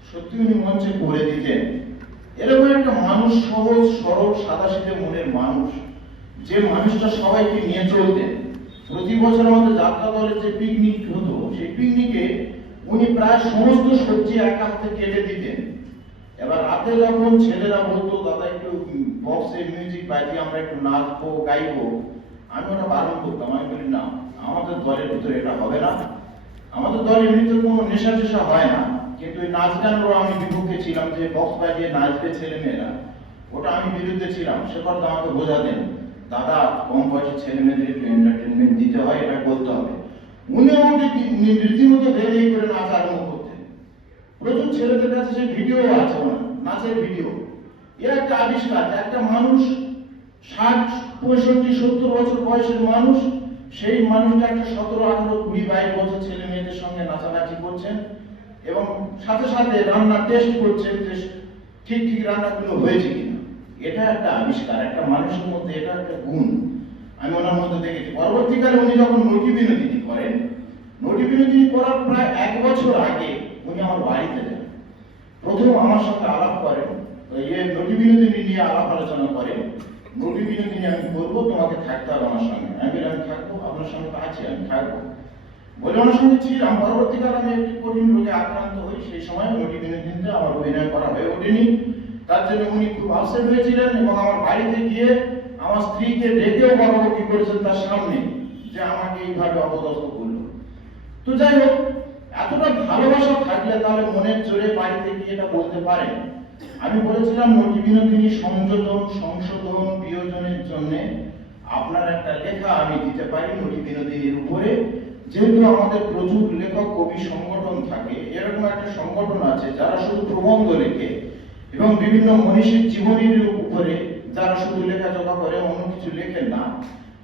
সত্যি উনি মঞ্চে করে দিতেন। এরকম একটা মানুষ, সহজ সরল সাদাসিধে মনের মানুষ, যে মানুষটা সবাইকে নিয়ে চলতেন। প্রতি বছর আমাদের যাত্রা দলের যে পিকনিক হতো, সেই পিকনিকে উনি প্রায় সমস্ত সবজি একা হাতে কেটে দিতেন। এবার রাতে যখন ছেলেরা বলতো দাদা একটু বক্সে মিউজিক বাজিয়ে আমরা একটু নাচবো গাইবো, আমি ওটা বারণ করতাম। আমি বলি না, আমাদের দলের ভিতরে এটা হবে না। আমাদের দলে এমনিতে কোনো নেশা টেশা হয় না, কিন্তু ওই নাচ গানেরও আমি বিপক্ষে ছিলাম, যে বক্স বাজিয়ে নাচবে ছেলে মেয়েরা, ওটা আমি বিরুদ্ধে ছিলাম। সে কথা আমাকে বোঝাতেন, দাদা কম বয়সী ছেলে মেয়েদের একটু এন্টারটেনমেন্ট দিতে হয়, এটা করতে হবে। উনিও রীতিমতো ধেয়ে করে নাচ আরম্ভ করতেন। প্রচুর ছেলেদের কাছে সেই ভিডিও আছে, ওনার নাচের ভিডিও। এর একটা আবিষ্কার, একটা মানুষ 60, 65, 70 বছর বয়সের মানুষ, সেই মানুষটা একটা 17, 18, 20, 22 বছর ছেলে মেয়েদের সঙ্গে নাচানাচি করছেন এবং সাথে সাথে রান্না টেস্ট করছেন যে ঠিক ঠিক রান্নাগুলো হয়েছে কিনা। এটা একটা আবিষ্কার, একটা মানুষের মধ্যে এটা একটা গুণ আমি ওনার মধ্যে দেখেছি। পরবর্তীকালে উনি যখন নটি বিনোদিনী করেন, নটি বিনোদিনী করার প্রায় 1 বছর আগে উনি আমার বাড়িতে যান। প্রথম আমার সঙ্গে আলাপ করেন, নটি বিনোদিনী নিয়ে আলাপ আলোচনা করেন। নটি বিনোদিনী আমি করবো, তোমাকে থাকতে হবে আমার সঙ্গে। আমি বলি আমি থাকবো, আপনার সঙ্গে আছি, আমি থাকবো বলে ওনার সঙ্গে ছিলাম। পরবর্তীকালে আমি একটি কঠিন রোগে আক্রান্ত হই, সেই সময় নটি বিনোদিনীতে আমার অভিনয় করা হয়ে ওঠেনি। তার জন্য উনি খুব আপসেট হয়েছিলেন এবং আমার বাড়িতে গিয়ে আমার স্ত্রীকে ডেকেও বকাবকি করেছেন তার সামনে, যে আমাকে এইভাবে অপদস্থ করলো। তো যাই হোক, এতটা ভালোবাসা থাকলে তাহলে মনের জোরে বাড়িতে গিয়ে এটা বলতে পারেন। আমি বলেছিলাম নটি বিনোদিনী সংযোজন, সংশোধন, বিয়োজনের জন্য আপনার একটা লেখা আমি দিতে পারি নটি বিনোদিনীর উপরে। যেহেতু আমাদের প্রচুর লেখক কবি সংগঠন থাকে, এরকম একটা সংগঠন আছে যারা শুধু প্রবন্ধ লেখে এবং বিভিন্ন মনীষীর জীবনীর উপরে যারা শুধু লেখাজোখা করে, অন্য কিছু লেখেন না,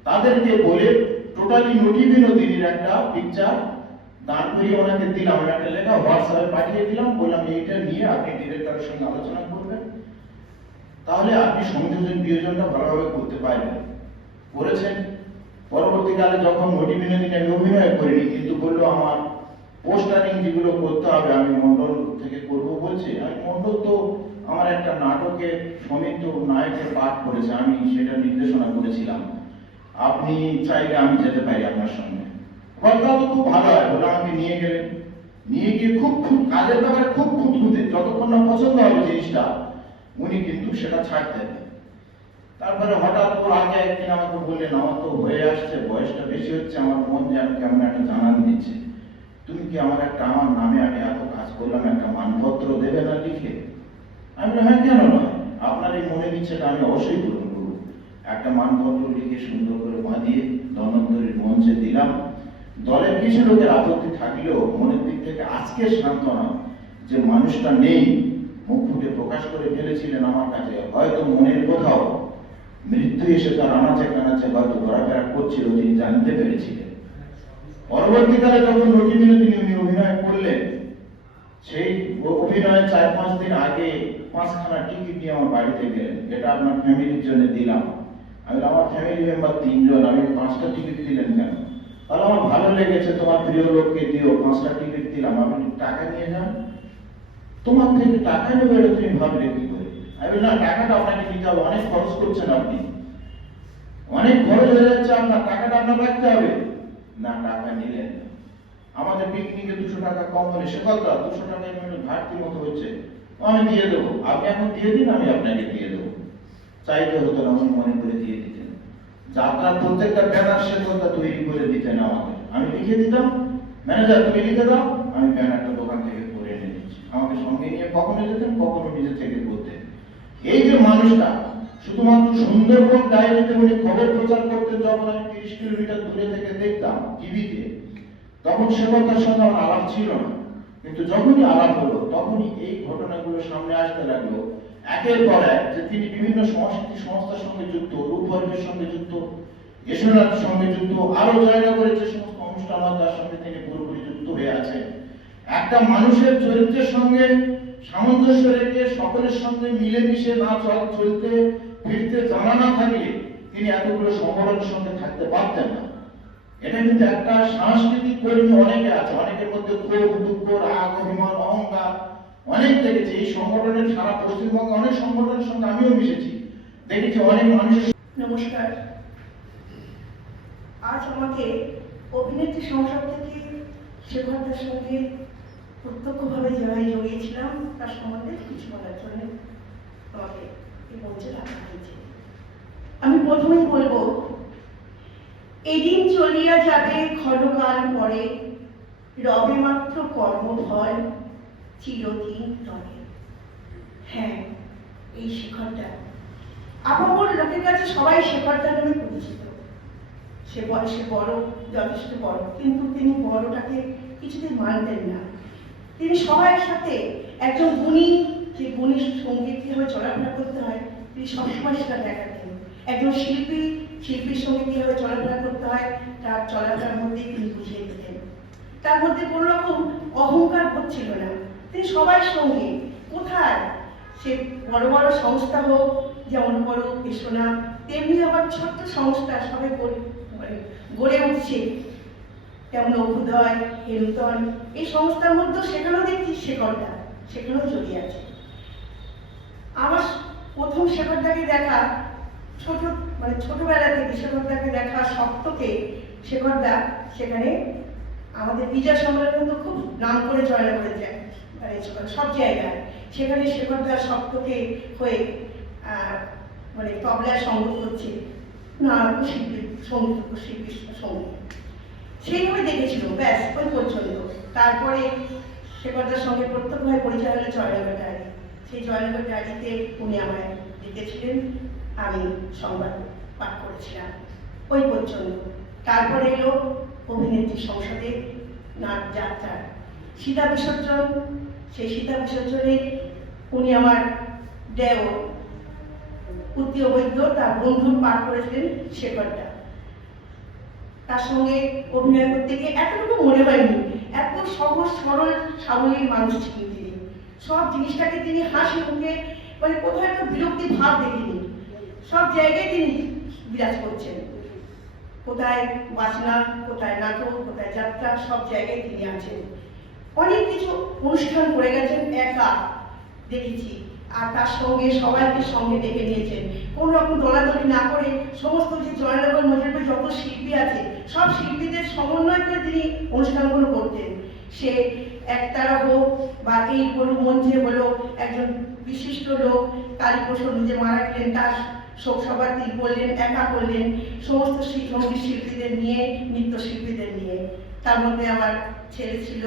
তাদেরকে বলে টোটালি নটি বিনোদিনীর একটা পিকচার দান করিয়ে ওনাকে দিলাম। আমি একটা লেখা হোয়াটসঅ্যাপে পাঠিয়ে দিলাম, বললাম এইটা নিয়ে আপনি ডিরেক্টরের সঙ্গে আলোচনা করবেন, তাহলে আপনি সংযোজন বিয়োজনটা ভালোভাবে করতে পারবেন। করেছেন। পরবর্তীকালে যখন নটি বিনোদিনী আমি অভিনয় করিনি, কিন্তু বললো আমার পোস্টারিং যেগুলো করতে হবে আমি মন্ডল থেকে করবো বলছে। আমি মন্ডল তো আমার একটা নাটকে সমিত নায়কের পাঠ করেছে, আমি সেটা নির্দেশনা করেছিলাম, আপনি চাইলে আমি যেতে পারি আপনার সঙ্গে। কথা তো খুব ভালো হয় বলে আমাকে নিয়ে গেলেন। নিয়ে গিয়ে খুব কাজের ব্যাপারে খুব খুঁতখুঁতে, যতক্ষণ না পছন্দ হবে জিনিসটা উনি কিন্তু সেটা ছাড়তেন। তারপরে হঠাৎ ওর আগে একদিন আমাকে বললেন, আমার তো হয়ে আসছে, বয়সটা বেশি হচ্ছে, আমার মন যেন কেমন একটা জানান দিচ্ছে, তুমি কি আমার নামে আমি এত কাজ করলাম একটা মানপত্র দেবে না লিখে? আমি বললাম হ্যাঁ, কেন নয়, আপনার এই মনের ইচ্ছেটা আমি অবশ্যই পূরণ করবো। একটা মানপত্র লিখে সুন্দর করে বাঁধিয়ে ধন্বন্তরীর মঞ্চে দিলাম। দলের কিছু লোকের আপত্তি থাকলেও মনের দিক থেকে আজকে সান্ত্বনা যে মানুষটা নেই, মুখ ফুটে প্রকাশ করে ফেলেছিলেন আমার কাছে, হয়তো মনের কোথাও মৃত্যু এসে তার আনাচে কানাচে হয়তো ঘোরাফেরা করছিল, তিনি জানতে পেরেছিলেন। পরবর্তীকালে যখন নটি বিনোদিনী উনি অভিনয় করলেন, সেই অভিনয়ের 4-5 দিন আগে 5খানা টিকিট নিয়ে আমার বাড়িতে গেলেন, এটা আপনার ফ্যামিলির জন্য দিলাম। আমি আমার ফ্যামিলি মেম্বার 3 জন, আমি 5টা টিকিট দিলেন কেন? তাহলে আমার ভালো লেগেছে, তোমার প্রিয় লোককে দিও, 5টা টিকিট দিলাম, আপনি টাকা নিয়ে যান। তোমার থেকে টাকা নেবে এটা তুমি ভাবলে কি করে? আমি বলি না, টাকাটা আপনাকে দিতে হবে, অনেক খরচ করছেন আপনি, অনেক খরচ হয়ে যাচ্ছে আপনার, টাকাটা আপনার রাখতে হবে না। টাকা নিলেন। আমাদের পিকনিকে 200 টাকা কম হলে সে কথা 200 টাকা ঘাটতি মতো হচ্ছে, আমি দিয়ে দেবো, আপনি এখন দিয়ে দিন, আমি আপনাকে দিয়ে দেবো। চাইতে হতো না, উনি মনে করে দিয়ে দিতেন। যাত্রার প্রত্যেকটা ব্যানার সে কথা তৈরি করে দিতেন আমাকে, আমি লিখে দিতাম, ম্যানেজার তুমি লিখে দাও, আমি ব্যানারটা দোকান থেকে করে এনে দিচ্ছি। আমাকে সঙ্গে নিয়ে কখনো যেতেন, কখনো নিজে থেকে করতেন। এই যে মানুষটা শুধুমাত্র সুন্দরবন ডায়েরিতে উনি খবর প্রচার করতেন, যখন আমি 30 কিলোমিটার দূরে থেকে দেখতাম টিভিতে, তখন সে কথার সঙ্গে আমার আলাপ ছিল না। কিন্তু যখনই আলাপ হলো তখনই এই ঘটনাগুলো সামনে আসতে লাগলো একের পর এক, যে তিনি বিভিন্ন সংস্কৃতি সংস্থার সঙ্গে যুক্ত, রূপবর্গের সঙ্গে যুক্ত, যশোনাথের সঙ্গে যুক্ত, আরো জায়গা করে যে সমস্ত অনুষ্ঠান হয় তার সঙ্গে তিনি পুরোপুরি যুক্ত হয়ে আছেন। একটা মানুষের চরিত্রের সঙ্গে সামঞ্জস্য রেখে সকলের সঙ্গে মিলেমিশে না চলতে ফিরতে জানা না থাকলে তিনি এতগুলো সংগঠনের সঙ্গে থাকতে পারতেন না। এটা কিন্তু একটা সাংস্কৃতিক কর্মী অনেকে আছে, অনেকের মধ্যে ক্ষোভ, দুঃখ, রাগ, অভিমান, অহংকার অনেক দেখেছি। এই সংগঠনের সারা পশ্চিমবঙ্গে অনেক সংগঠনের সঙ্গে আমিও মিশেছি, দেখেছি অনেক মানুষের। নমস্কার। আজ আমাকে অভিনেত্রী সংসদ থেকে শেখরদার সঙ্গে প্রত্যক্ষভাবে যারা জড়িয়েছিলাম তার সম্বন্ধে কিছু বলার জন্য আমাকে এই মঞ্চে রাখা হয়েছে। আমি প্রথমেই বলবো, এদিন চলিয়া যাবে ক্ষণকাল পরে, রবে মাত্র কর্মফল চিরদিন তরে। হ্যাঁ, এই শেখরদা আপামর লোকের কাছে সবাই শেখরদা নামে পরিচিত। সে বয়সে বড়, যথেষ্ট বড়, কিন্তু তিনি বড়টাকে কিছুতেই মানতেন না। তিনি সবার সাথে একজন গুণী, যে গুণী সঙ্গীত কীভাবে চলাফেরা করতে হয় তিনি সবসময় সেটা দেখাতেন। একজন শিল্পী, শিল্পীর সঙ্গে কীভাবে চলাফেরা করতে হয় তার চলাফেরার মধ্যেই তিনি বুঝিয়ে দিতেন। তার মধ্যে কোনো রকম অহংকার হচ্ছিল না। তিনি সবার সঙ্গে, কোথায় সে বড় বড় সংস্থা হোক, যেমন বড় পেশনা, তেমনি আবার ছোট্ট সংস্থা সবাই গড়ে উঠছে, যেমন অভ্যুদয়, হেমতন, এই সংস্থার মধ্যেও সেখানেও দেখছি শেখরদা, সেখানেও জড়িয়ে আছে। আমার প্রথম শেখরদাকে দেখা ছোটবেলা থেকে শেখরদাকে দেখা সপ্তকে শেখরদা সেখানে আমাদের বিজয় সম্মেলন তো খুব নাম করে জয়না করে যায়, সব জায়গায় সেখানে শেখরদা সপ্তকে হয়ে তবলায় সঙ্গীত করছে, নানা শিল্পী সঙ্গীত শিল্পীর সঙ্গীত সেইভাবে দেখেছিল, ব্যাস ওই পর্যন্ত। তারপরে শেখরদার সঙ্গে প্রত্যক্ষভাবে পরিচয় হলো জয়নগর ডায়েরি। সেই জয়নগর ডায়েরিতে উনি আমায় লিখেছিলেন, আমি সংবাদ পাঠ করেছিলাম, ওই পর্যন্ত। তারপরে এলো অভিনেত্রী সংসদে নাচ যাত্রা, সীতা বিসর্জন। সেই সীতা বিসর্জনে উনি আমার দেওর উত্তীয় বৈদ্য, তার বন্ধু পাঠ করেছিলেন শেখরদা। তার সঙ্গে অভিনয় করতে গিয়ে এতটুকু মনে হয়নি, এত সহজ সরল সাবলীল মানুষ ছিলেন তিনি। সব জিনিসটাকে তিনি হাসি মুখে, কোথাও একটা বিরক্তি ভাব দেখিনি, সব জায়গায় তিনি বিরাজ করছেন। কোথায় বাজনা, কোথায় নাটক, কোথায় যাত্রা, সব জায়গায় তিনি আছেন। অনেক কিছু অনুষ্ঠান করে গেছেন, একা দেখেছি। আর তার সঙ্গে সবাইকে সঙ্গে ডেকে নিয়েছেন, কোনো রকম দলাদলি না করে। সমস্ত যে জয়নগর মজুরপুর যত শিল্পী আছে সব শিল্পীদের সমন্বয় করে তিনি অনুষ্ঠানগুলো করতেন। সে একতারা হোক বা এই হলো মঞ্চে হলো একজন বিশিষ্ট লোক কালীপ্রসাদ নিজে মারা গেলেন, তার শোকসভা তিনি করলেন, একা করলেন, সমস্ত সঙ্গীত শিল্পীদের নিয়ে, নৃত্যশিল্পীদের নিয়ে। তার মধ্যে আমার ছেলে ছিল,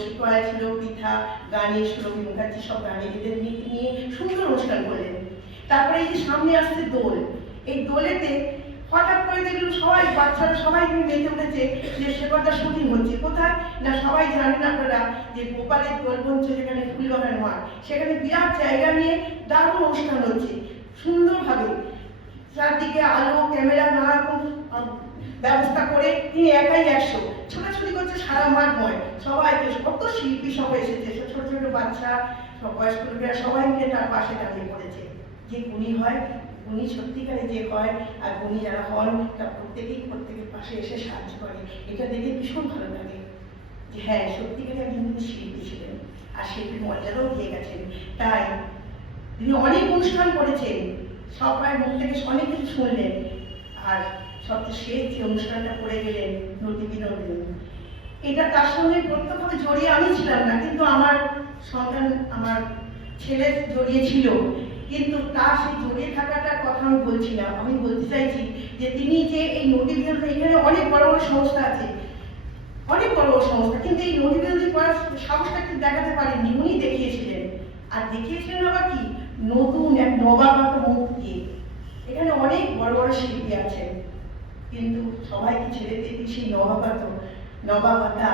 শিক্ষা ছিল, পিঠা, গানে, সুরভি মুখার্জি, সব গানে এদের নিয়ে সুন্দর অনুষ্ঠান করলেন। তারপরে এই যে সামনে আসছে দোল, এই দোলেতে হঠাৎ করে দেখলাম সবাই, বাচ্চারা সবাই মেতে উঠেছে যে শেখরদার শুটিং হচ্ছে। কোথায় না, সবাই জানেন আপনারা যে গোপালের দোলমঞ্চ যেখানে ফুলবাগান মাঠ, সেখানে বিরাট জায়গা নিয়ে দারুণ অনুষ্ঠান হচ্ছে সুন্দরভাবে। চারদিকে আলো, ক্যামেরা, নানা রকম ব্যবস্থা করে তিনি একাই 100 ছোটাছুটি করছে সারা মাঠময়। সবাইকে, কত শিল্পী সবাই এসেছে, ছোট ছোট বাচ্চা, সব বয়স্ক লোকেরা সবাই মিলে তার পাশে দাঁড়িয়ে পড়েছে। যে গুণী হয়, গুণী সত্যিকারে যে হয়, আর গুণী যারা হন তা প্রত্যেকের পাশে এসে সাহায্য করে। এটা দেখে ভীষণ ভালো লাগে যে হ্যাঁ, সত্যিকারে একজন তিনি শিল্পী ছিলেন, আর শিল্পীর মর্যাদাও দিয়ে গেছেন। তাই তিনি অনেক অনুষ্ঠান করেছেন, সবাই মুখ থেকে অনেক কিছু শুনলেন। আর সবচেয়ে শেষ যে অনুষ্ঠানটা করে গেলেন নদী বিনোদিনী, এটা তার সঙ্গে প্রত্যক্ষভাবে জড়িয়ে আমি ছিলাম না, কিন্তু আমার সন্তান, আমার ছেলে জড়িয়ে ছিল। কিন্তু তার সেই জড়িয়ে থাকাটার কথা আমি বলছি না, আমি বলতে চাইছি যে তিনি যে এই নদী বিনোদন, এখানে অনেক বড় বড় সংস্থা আছে, অনেক বড় বড় সংস্থা, কিন্তু এই নদী বিনোদন করার সাহসটা কিন্তু দেখাতে পারেননি, উনি দেখিয়েছিলেন। আর দেখিয়েছিলেন আবার কি, নতুন এক নবাগত মুখ দিয়ে। এখানে অনেক বড় বড় শিল্পী আছেন, কিন্তু সবাইকে ছেড়ে দিয়ে সেই নবাগতা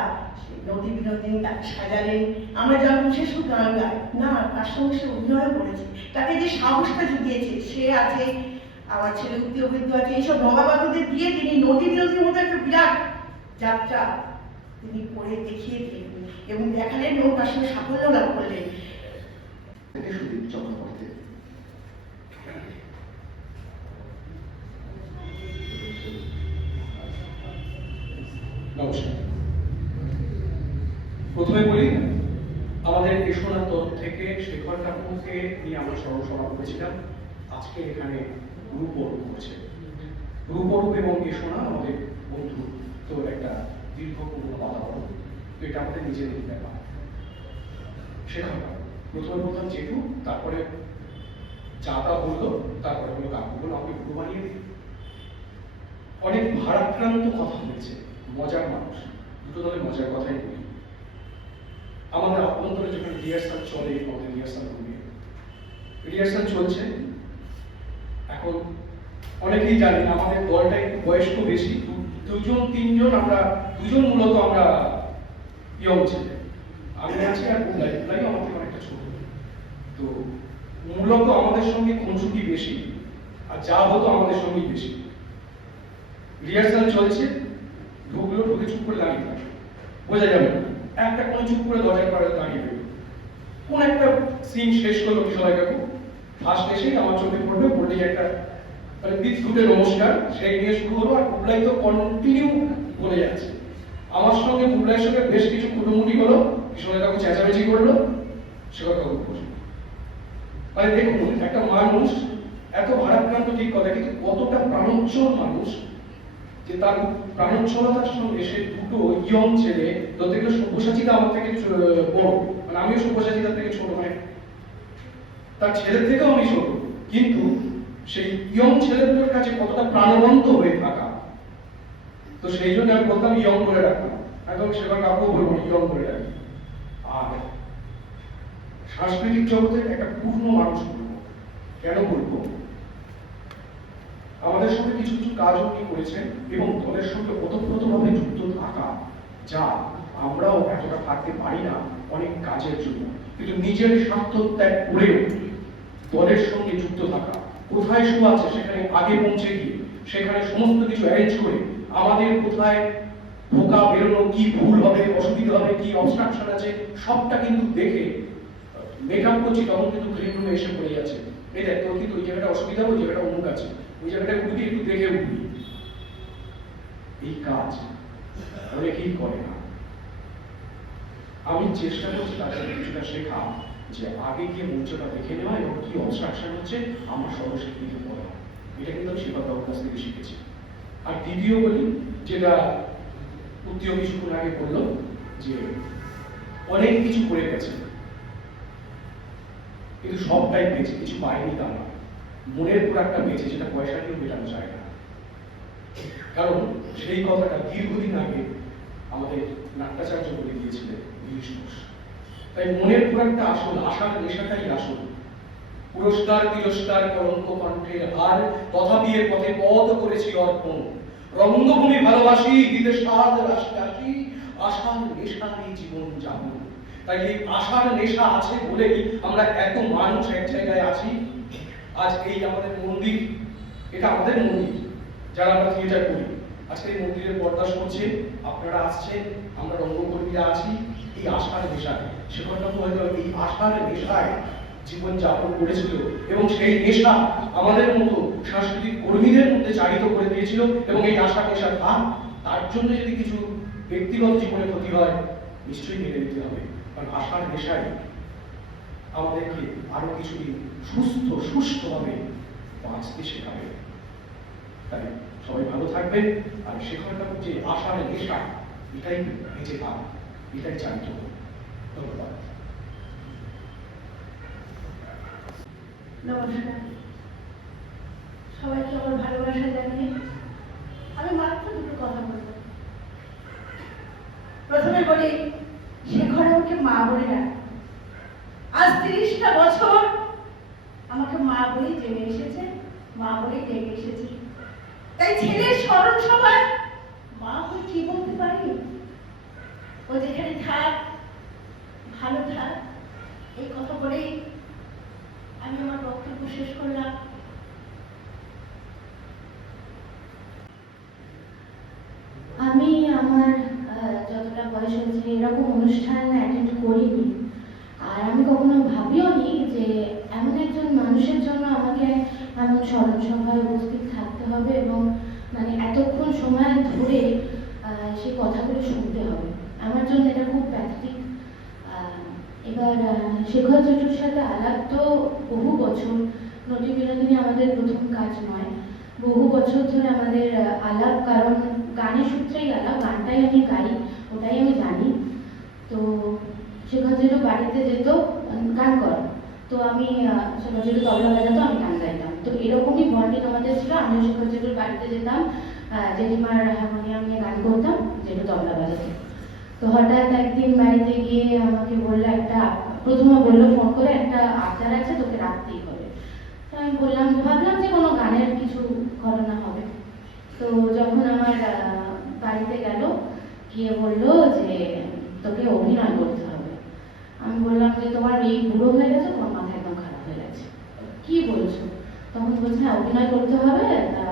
নদী বিনোদিনী তাকে সাজালেন। আমরা জানবো সে শুধু গান গায় না, তার সঙ্গে সে অভিনয় করেছে, তাকে যে সাহসটা জুগিয়েছে সে আছে। আমার ছেলে উত্তীয় বিদ্যু আছে। এইসব নবাগতদের দিয়ে তিনি নদী বিনোদীর মতো একটা বিরাট যাত্রা তিনি করে দেখিয়ে দিলেন এবং দেখালেন এবং তার সঙ্গে সাফল্য লাভ করলেন। সুদীপ চক্রবর্তী। নমস্কার। প্রথমে বলি, আমাদের এশোনার তরফ থেকে শেখর ঠাকুরকে নিয়ে আমরা স্মরণসভা করেছিলাম। আজকে এখানে রূপরূপ করছে। রূপরূপ এবং এশোনা আমাদের বন্ধু, তো একটা দীর্ঘপূর্ণ বাতাবরণ, তো এটা আমাদের নিজেদের ব্যাপার। শেখর ঠাকুর প্রথম জেঠু, তারপরে চাটা বললো, তারপরে হলো কাকু বললো আপনি গুরু বানিয়ে দিন। অনেক ভারাক্রান্ত কথা হয়েছে, মজার মানুষ, দুটো দলের মজার কথাই বলি। আমাদের অভ্যন্তরে যখন রিহার্সাল চলে, আমাদের রিহার্সাল চলছে। এখন অনেকেই জানেন আমাদের দলটা একটু বয়স্ক বেশি, দুজন তিনজন, আমরা দুজন মূলত আমরা ইয়ং ছেলে, আমি আছি আর বুলাই আমার থেকে অনেকটা ছোট। তো মূলত আমাদের সঙ্গে খুনসুটি বেশি, আর যা হতো আমাদের সঙ্গেই বেশি। রিহার্সাল চলছে, ঢুকলো, ঢুকে চুপ করে দাঁড়িয়ে থাকে, বোঝা যাবে না একটা কোনো চুপ করে দরজার পাড়ে দাঁড়িয়ে রইল। কোন একটা সিন শেষ করলো কিশোর কাকু, ফার্স্ট এসেই আমার চোখে পড়বে, পড়লেই একটা মানে বিস্কুটের নমস্কার সেই নিয়ে শুরু হলো। আর বুবলাই তো কন্টিনিউ বলে যাচ্ছে। আমার সঙ্গে বুবলাইয়ের সঙ্গে বেশ কিছু কুটুমুটি হলো, কিশোর কাকু চেঁচামেচি করলো, শেখর কাকু বসলো। মানে দেখুন, একটা মানুষ এত ভারাক্রান্ত ঠিক কথা, কিন্তু কতটা প্রাণোচ্ছল মানুষ যে তার প্রাণোচ্ছলতার সঙ্গে সে দুটো ইয়ং ছেলে, তো দেখলো সব্যসাচীটা আমার থেকে বড়, মানে আমিও সব্যসাচীটার থেকে ছোট, মানে তার ছেলের থেকেও আমি ছোট, কিন্তু সেই ইয়ং ছেলেদের কাছে কতটা প্রাণবন্ত হয়ে থাকা। তো সেই জন্য আমি বলতাম ইয়ং করে রাখতাম, একদম সেবার কাউকেও বলবো ইয়ং করে রাখি। আর সাংস্কৃতিক জগতের একটা পূর্ণ মানুষ বলবো। কেন বলবো? আমাদের সঙ্গে কিছু কিছু কাজ উনি করেছেন এবং দলের সঙ্গে ওতপ্রোতভাবে যুক্ত থাকা, যা আমরাও এতটা থাকতে পারি না অনেক কাজের জন্য, কিন্তু নিজের স্বার্থ ত্যাগ করেও দলের সঙ্গে যুক্ত থাকা, কোথায় শো আছে সেখানে আগে পৌঁছে গিয়ে সেখানে সমস্ত কিছু অ্যারেঞ্জ করে আমাদের কোথায় ঢোকা বেরোনো, কি ভুল হবে, অসুবিধা হবে, কি অবস্ট্রাকশন আছে, সবটা কিন্তু দেখে মেকআপ করছি, তখন কিন্তু গ্রিন রুমে এসে পড়ে যাচ্ছে, এই দেখ তোর কিন্তু ওই জায়গাটা অসুবিধা, ওই জায়গাটা অমুক আছে, ওই জায়গাটা উঠবি, একটু দেখে উঠবি। এই কাজ অনেকেই করে না। আমি চেষ্টা করছি তাদের কিছুটা শেখা, যে আগে গিয়ে মঞ্চটা দেখে নেওয়া এবং কি অবস্ট্রাকশন হচ্ছে আমার সর্বশক্তিকে বলা। এটা কিন্তু আমি শেখর বাবুর কাছ থেকে শিখেছি। আর দ্বিতীয় বলি, যেটা উত্তীয় কিছুক্ষণ আগে বললো, যে অনেক কিছু করে গেছে কিন্তু সবটাই পেয়েছে, কিছু পায়নি তা না, মনের উপর একটা পেয়েছে যেটা পয়সা নিয়ে মেটানো যায় না। কারণ সেই কথাটা দীর্ঘদিন আগে আমাদের নাট্যাচার্য বলে দিয়েছিলেন গিরিশ ঘোষ। তাই মনের উপর একটা আসল, আশার নেশাটাই আসল। পুরস্কার তিরস্কার কলঙ্ক কণ্ঠের হার, তথাপি এর পথে পদ করেছি অর্পণ। রঙ্গভূমি ভালোবাসি, দিতে স্বাদ রাশি রাশি, আশার নেশারই জীবন যাপন। তাই এই আশার নেশা আছে বলেই আমরা এত মানুষ এক জায়গায় আছি। আজ এই আমাদের মন্দির, এটা আমাদের মন্দির, যারা আমরা থিয়েটার করি, আজকে এই মন্দিরের পর্দা সরছে, আপনারা আসছেন, আমরা রঙ্গকর্মীরা আছি এই আশার নেশায়। শেখরবাবু হয়তো এই আশার নেশায় জীবন যাপন করেছিল এবং সেই নেশা আমাদের মতো সাংস্কৃতিক কর্মীদের মধ্যে চালিত করে দিয়েছিল। এবং এই আশা নেশার ভাব, তার জন্য যদি কিছু ব্যক্তিগত জীবনে ক্ষতি হয় নিশ্চয়ই মেনে নিতে হবে, কারণ আশার নেশায় আমাদেরকে আরো কিছুদিন সুস্থভাবে বাঁচতে শেখাবে। তাই সবাই ভালো থাকবেন। আর শেখর বাবু যে আশার নেশা, এটাই বেঁচে থাক, এটাই চালিত। ধন্যবাদ। নমস্কার, সবাইকে আমার ভালোবাসা জানিয়ে আমি মাত্র দুটো কথা বলব। প্রথমে বলি, শেখর আমাকে মা বলে ডাকে। আজ 30টা বছর আমাকে মা বলেই জেনে এসেছে, মা বলেই ডেকে এসেছে। তাই ছেলের স্মরণ সভায় মা হয়ে কি বলতে পারি? ও যেখানে থাক, ভালো থাক, এই কথা বলেই আমি আমার বক্তব্য শেষ করলাম। আমি আমার যতটা বয়স হয়েছে এরকম অনুষ্ঠান অ্যাটেন্ড করিনি, আর আমি কখনো ভাবিও নি যে এমন একজন মানুষের জন্য আমাকে এমন স্মরণ সভায় উপস্থিত থাকতে হবে এবং মানে এতক্ষণ সময় ধরে সেই কথাগুলো শুনতে হবে। আমার জন্য এটা খুব প্যাথেটিক। এবার শেখর জেঠুর সাথে আলাপ তো বহু বছর, নটি বিনোদিনী আমাদের প্রথম কাজ নয়, বহু বছর ধরে আমাদের আলাপ, কারণ গানের সূত্রেই আলাপ, গানটাই আমি গাই, ওটাই আমি জানি। তো শেখর জেঠু বাড়িতে যেত গান কর, তো আমি শেখর জেঠু তবলা বাজাতো, আমি গান গাইতাম। তো এরকমই বন্ডিং আমাদের ছিল। আমিও শেখর জেঠুর বাড়িতে যেতাম, জেঠিমার হারমোনিয়াম নিয়ে গান করতাম, জেঠু তবলা বাজাতো। তো হঠাৎ একদিন বাড়িতে গিয়ে আমাকে বললো, প্রথমে বললো ফোন করে, একটা আবদার আছে, তোকে রাখতেই হবে। তো আমি বললাম, ভাবলাম যে কোনো গানের কিছু ঘটনা হবে। তো যখন আমার বাড়িতে গেল, গিয়ে বললো যে তোকে অভিনয় করতে হবে। আমি বললাম যে তোমার এই বুড়ো হয়ে গেছে, তোমার মাথা একদম খারাপ হয়ে গেছে, কি বলছো? তখন বলছে হ্যাঁ অভিনয় করতে হবে। তা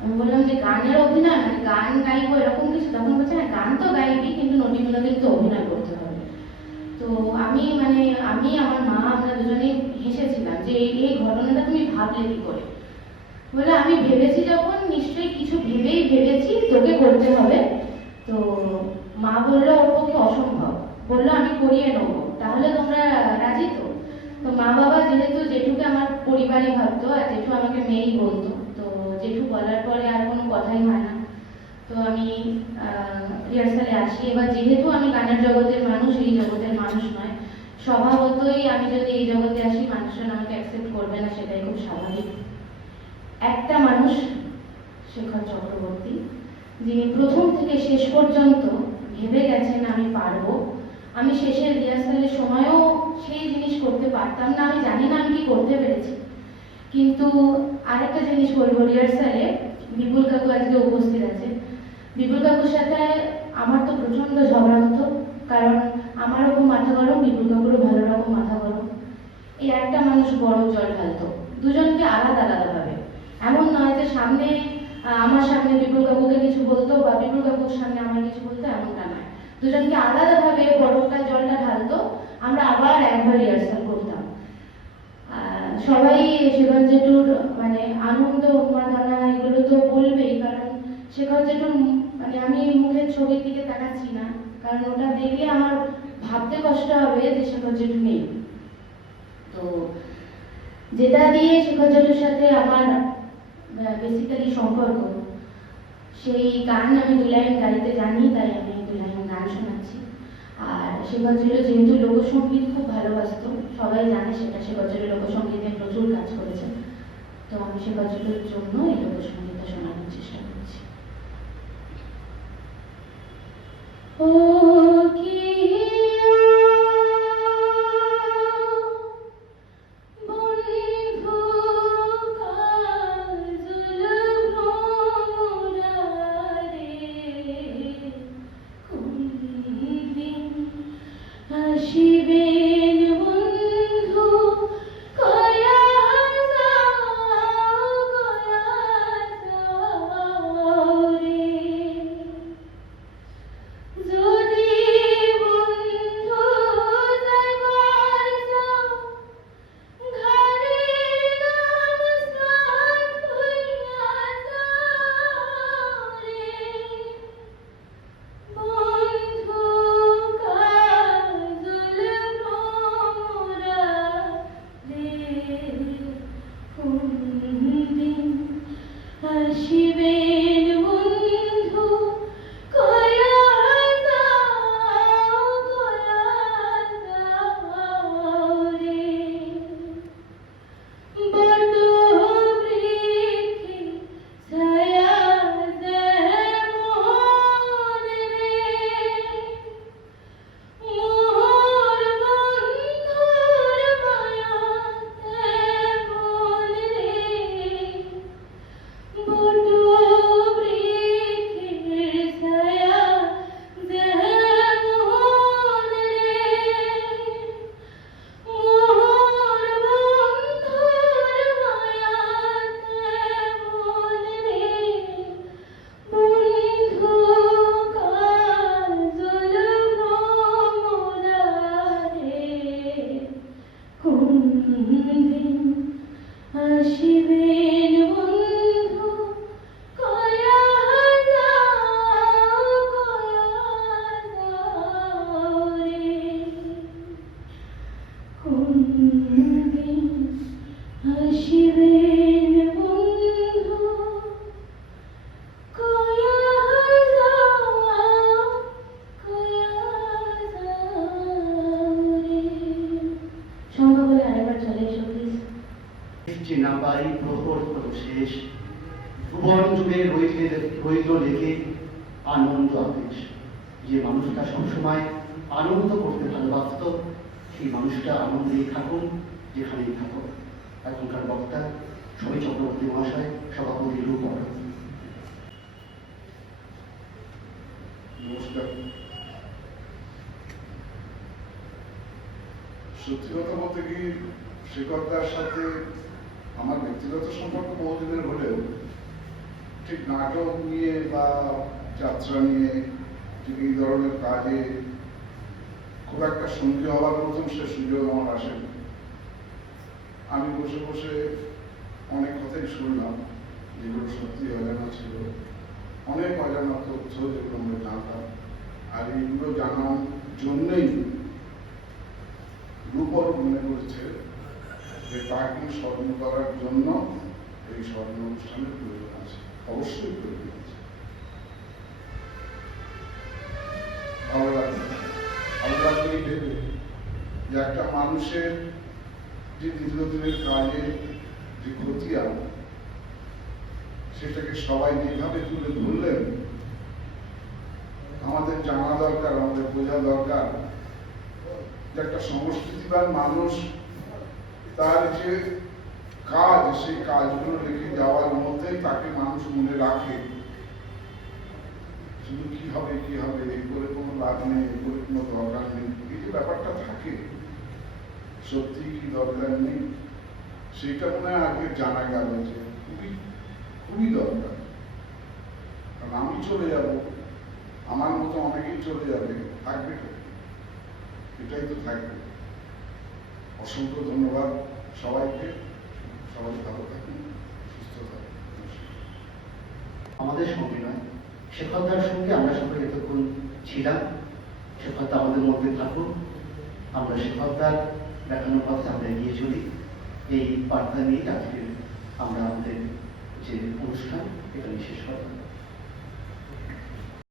আমি বললাম যে গানের অভিনয়, মানে গান গাইবো এরকম কিছু? তখন বলছে হ্যাঁ গান তো গাইবি, কিন্তু নটি বিনোদিনী তো অভিনয় করতে হবে। তো আমি আমার মা, আমরা দুজনেই হেসেছিলাম যে এই ঘটনাটা তুমি ভাবলে কি করে? বলে আমি ভেবেছি যখন, নিশ্চয়ই কিছু ভেবেছি, তোকে করতে হবে। তো মা বললো ওর পক্ষে অসম্ভব, বললো আমি করিয়ে নেবো, তাহলে তোমরা রাজি তো? তো মা বাবা যেহেতু জেঠুকে আমার পরিবারই ভাবতো, আর জেঠু আমাকে মেয়েই বলতো, তো জেঠু বলার পরে আর কোনো কথাই হয় না। তো আমি রিহার্সালে আসি। এবার যেহেতু আমি গানের জগতের মানুষ, এই জগতের মানুষ নয়, স্বভাবতই আমি যদি এই জগতে আসি মানুষজন আমাকে অ্যাকসেপ্ট করবে না, সেটাই খুব স্বাভাবিক। একটা মানুষ, শেখর চক্রবর্তী, যিনি প্রথম থেকে শেষ পর্যন্ত ভেবে গেছেন আমি পারবো। আমি শেষের রিহার্সালের সময়ও সেই জিনিস করতে পারতাম না, আমি জানি না আমি কি করতে পেরেছি। কিন্তু আরেকটা জিনিস বলবো, রিহার্সালে বিপুল কাকু আজকে উপস্থিত আছে। বিপুল কাকুর সাথে আমার তো প্রচন্ড ঝগড়া হতো, কারণ আমারও খুব মাথা গরম, বিপুল কাকুরও ভালো রকম মাথা গরম। এই একটা মানুষ বড় জল ঢালতো, দুজনকে আলাদা আলাদা ভাবে। এমন নয় যে সামনে আমার সামনে বিপুল কাকুকে কিছু বলতো বা বিপুল কাকুর সামনে আমার কিছু বলতো, এমনটা নয়। দুজনকে আলাদাভাবে বরফটা জলটা ঢালতো, আমরা আবার একবার রিহার্সাল করতাম। সবাই শেখর জেঠুর মানে আনন্দ উন্মাদনা এগুলো তো বলবেই, কারণ শেখর জেঠুর মানে আমি মুখের ছবির দিকে তাকাচ্ছি না, কারণ ওটা দেখলে আমার ভাবতে কষ্ট হবে যে শেখর জেঠু নেই। তো যেটা দিয়ে শেখর জেঠুর সাথে আমার বেসিক্যালি সম্পর্ক, সেই গান আমি 2 লাইন গাইতে জানি, তাই আমি 2 লাইন গান শোনাচ্ছি। আর শেখর জেঠু যেহেতু লোকসঙ্গীত খুব ভালোবাসতো, সবাই জানে সেটা, শেখর জেঠু লোকসঙ্গীতে প্রচুর কাজ করেছেন। তো আমি শেখর জেঠুর জন্য এই লোকসঙ্গীতটা শোনানোর চেষ্টা করছি। ও কি শিবেন বন্ধু কয়া যাও শেষ, ভুবন যুগে রইল লেগে আনন্দ আদেশ। যে মানুষটা সবসময় আনন্দ করতে ভালোবাসত, সেই মানুষটা আনন্দেই থাকুন যেখানেই থাকুন। এখনকার বক্তা সবি চক্রবর্তী মহাশয়, সভাপতি রূপক। নমস্কার। সত্যি কথা বলতে কি, শেখরদার সাথে আমার ব্যক্তিগত সম্পর্ক বহুদিনের হলেও ঠিক নাটক নিয়ে বা যাত্রা নিয়ে ঠিক এই ধরনের কাজে খুব একটা সঙ্গী হওয়ার প্রথম সে সুযোগ আমার আসেনি। আমি বসে বসে অনেক কথাই শুনলাম যেগুলো সত্যি অজানা ছিল, অনেক অজানা তথ্য যেগুলো আমরা জানতাম। আর এইগুলো জানার জন্যই রূপক মনে করেছে যে তাকে স্মরণ করার জন্য এই স্মরণ অনুষ্ঠানের প্রয়োজন আছে, অবশ্যই প্রয়োজন আছে। ভালো লাগবে, ভালো লাগবে এই ভেবে যে একটা মানুষের যে দীর্ঘদিনের কাজে যে খতিয়ান, সেটাকে সবাই যেভাবে তুলে ধরলেন, আমাদের জানা দরকার, আমাদের বোঝা দরকার যে একটা সংস্কৃতিবান মানুষ তার যে কাজ, সেই কাজগুলো রেখে যাওয়ার মধ্যেই তাকে মানুষ মনে রাখে। শুধু কি হবে এই করে কোনো লাভ নেই, এই করে কোনো দরকার নেই, এই যে ব্যাপারটা থাকে, সত্যি কি দরকার নেই, সেইটা মনে হয় আগে জানা গেল যে খুবই দরকার। কারণ আমি চলে যাব, আমার মতো অনেকেই চলে যাবে, থাকবে এটাই তো থাকবে। অসংখ্য ধন্যবাদ সবাইকে, সবাই ভালো থাকুন, সুস্থ থাকুন। আমাদের সঙ্গে নয়, শেখরদার সঙ্গে আমরা সবাই এতক্ষণ ছিলাম। শেখরদা আমাদের মধ্যে থাকুন, আমরা শেখরদার দেখানোর পথে আমরা এগিয়ে চলি। এই বার্তা নিয়ে আজকে আমরা আমাদের যে অনুষ্ঠান এখানে শেষ করলাম।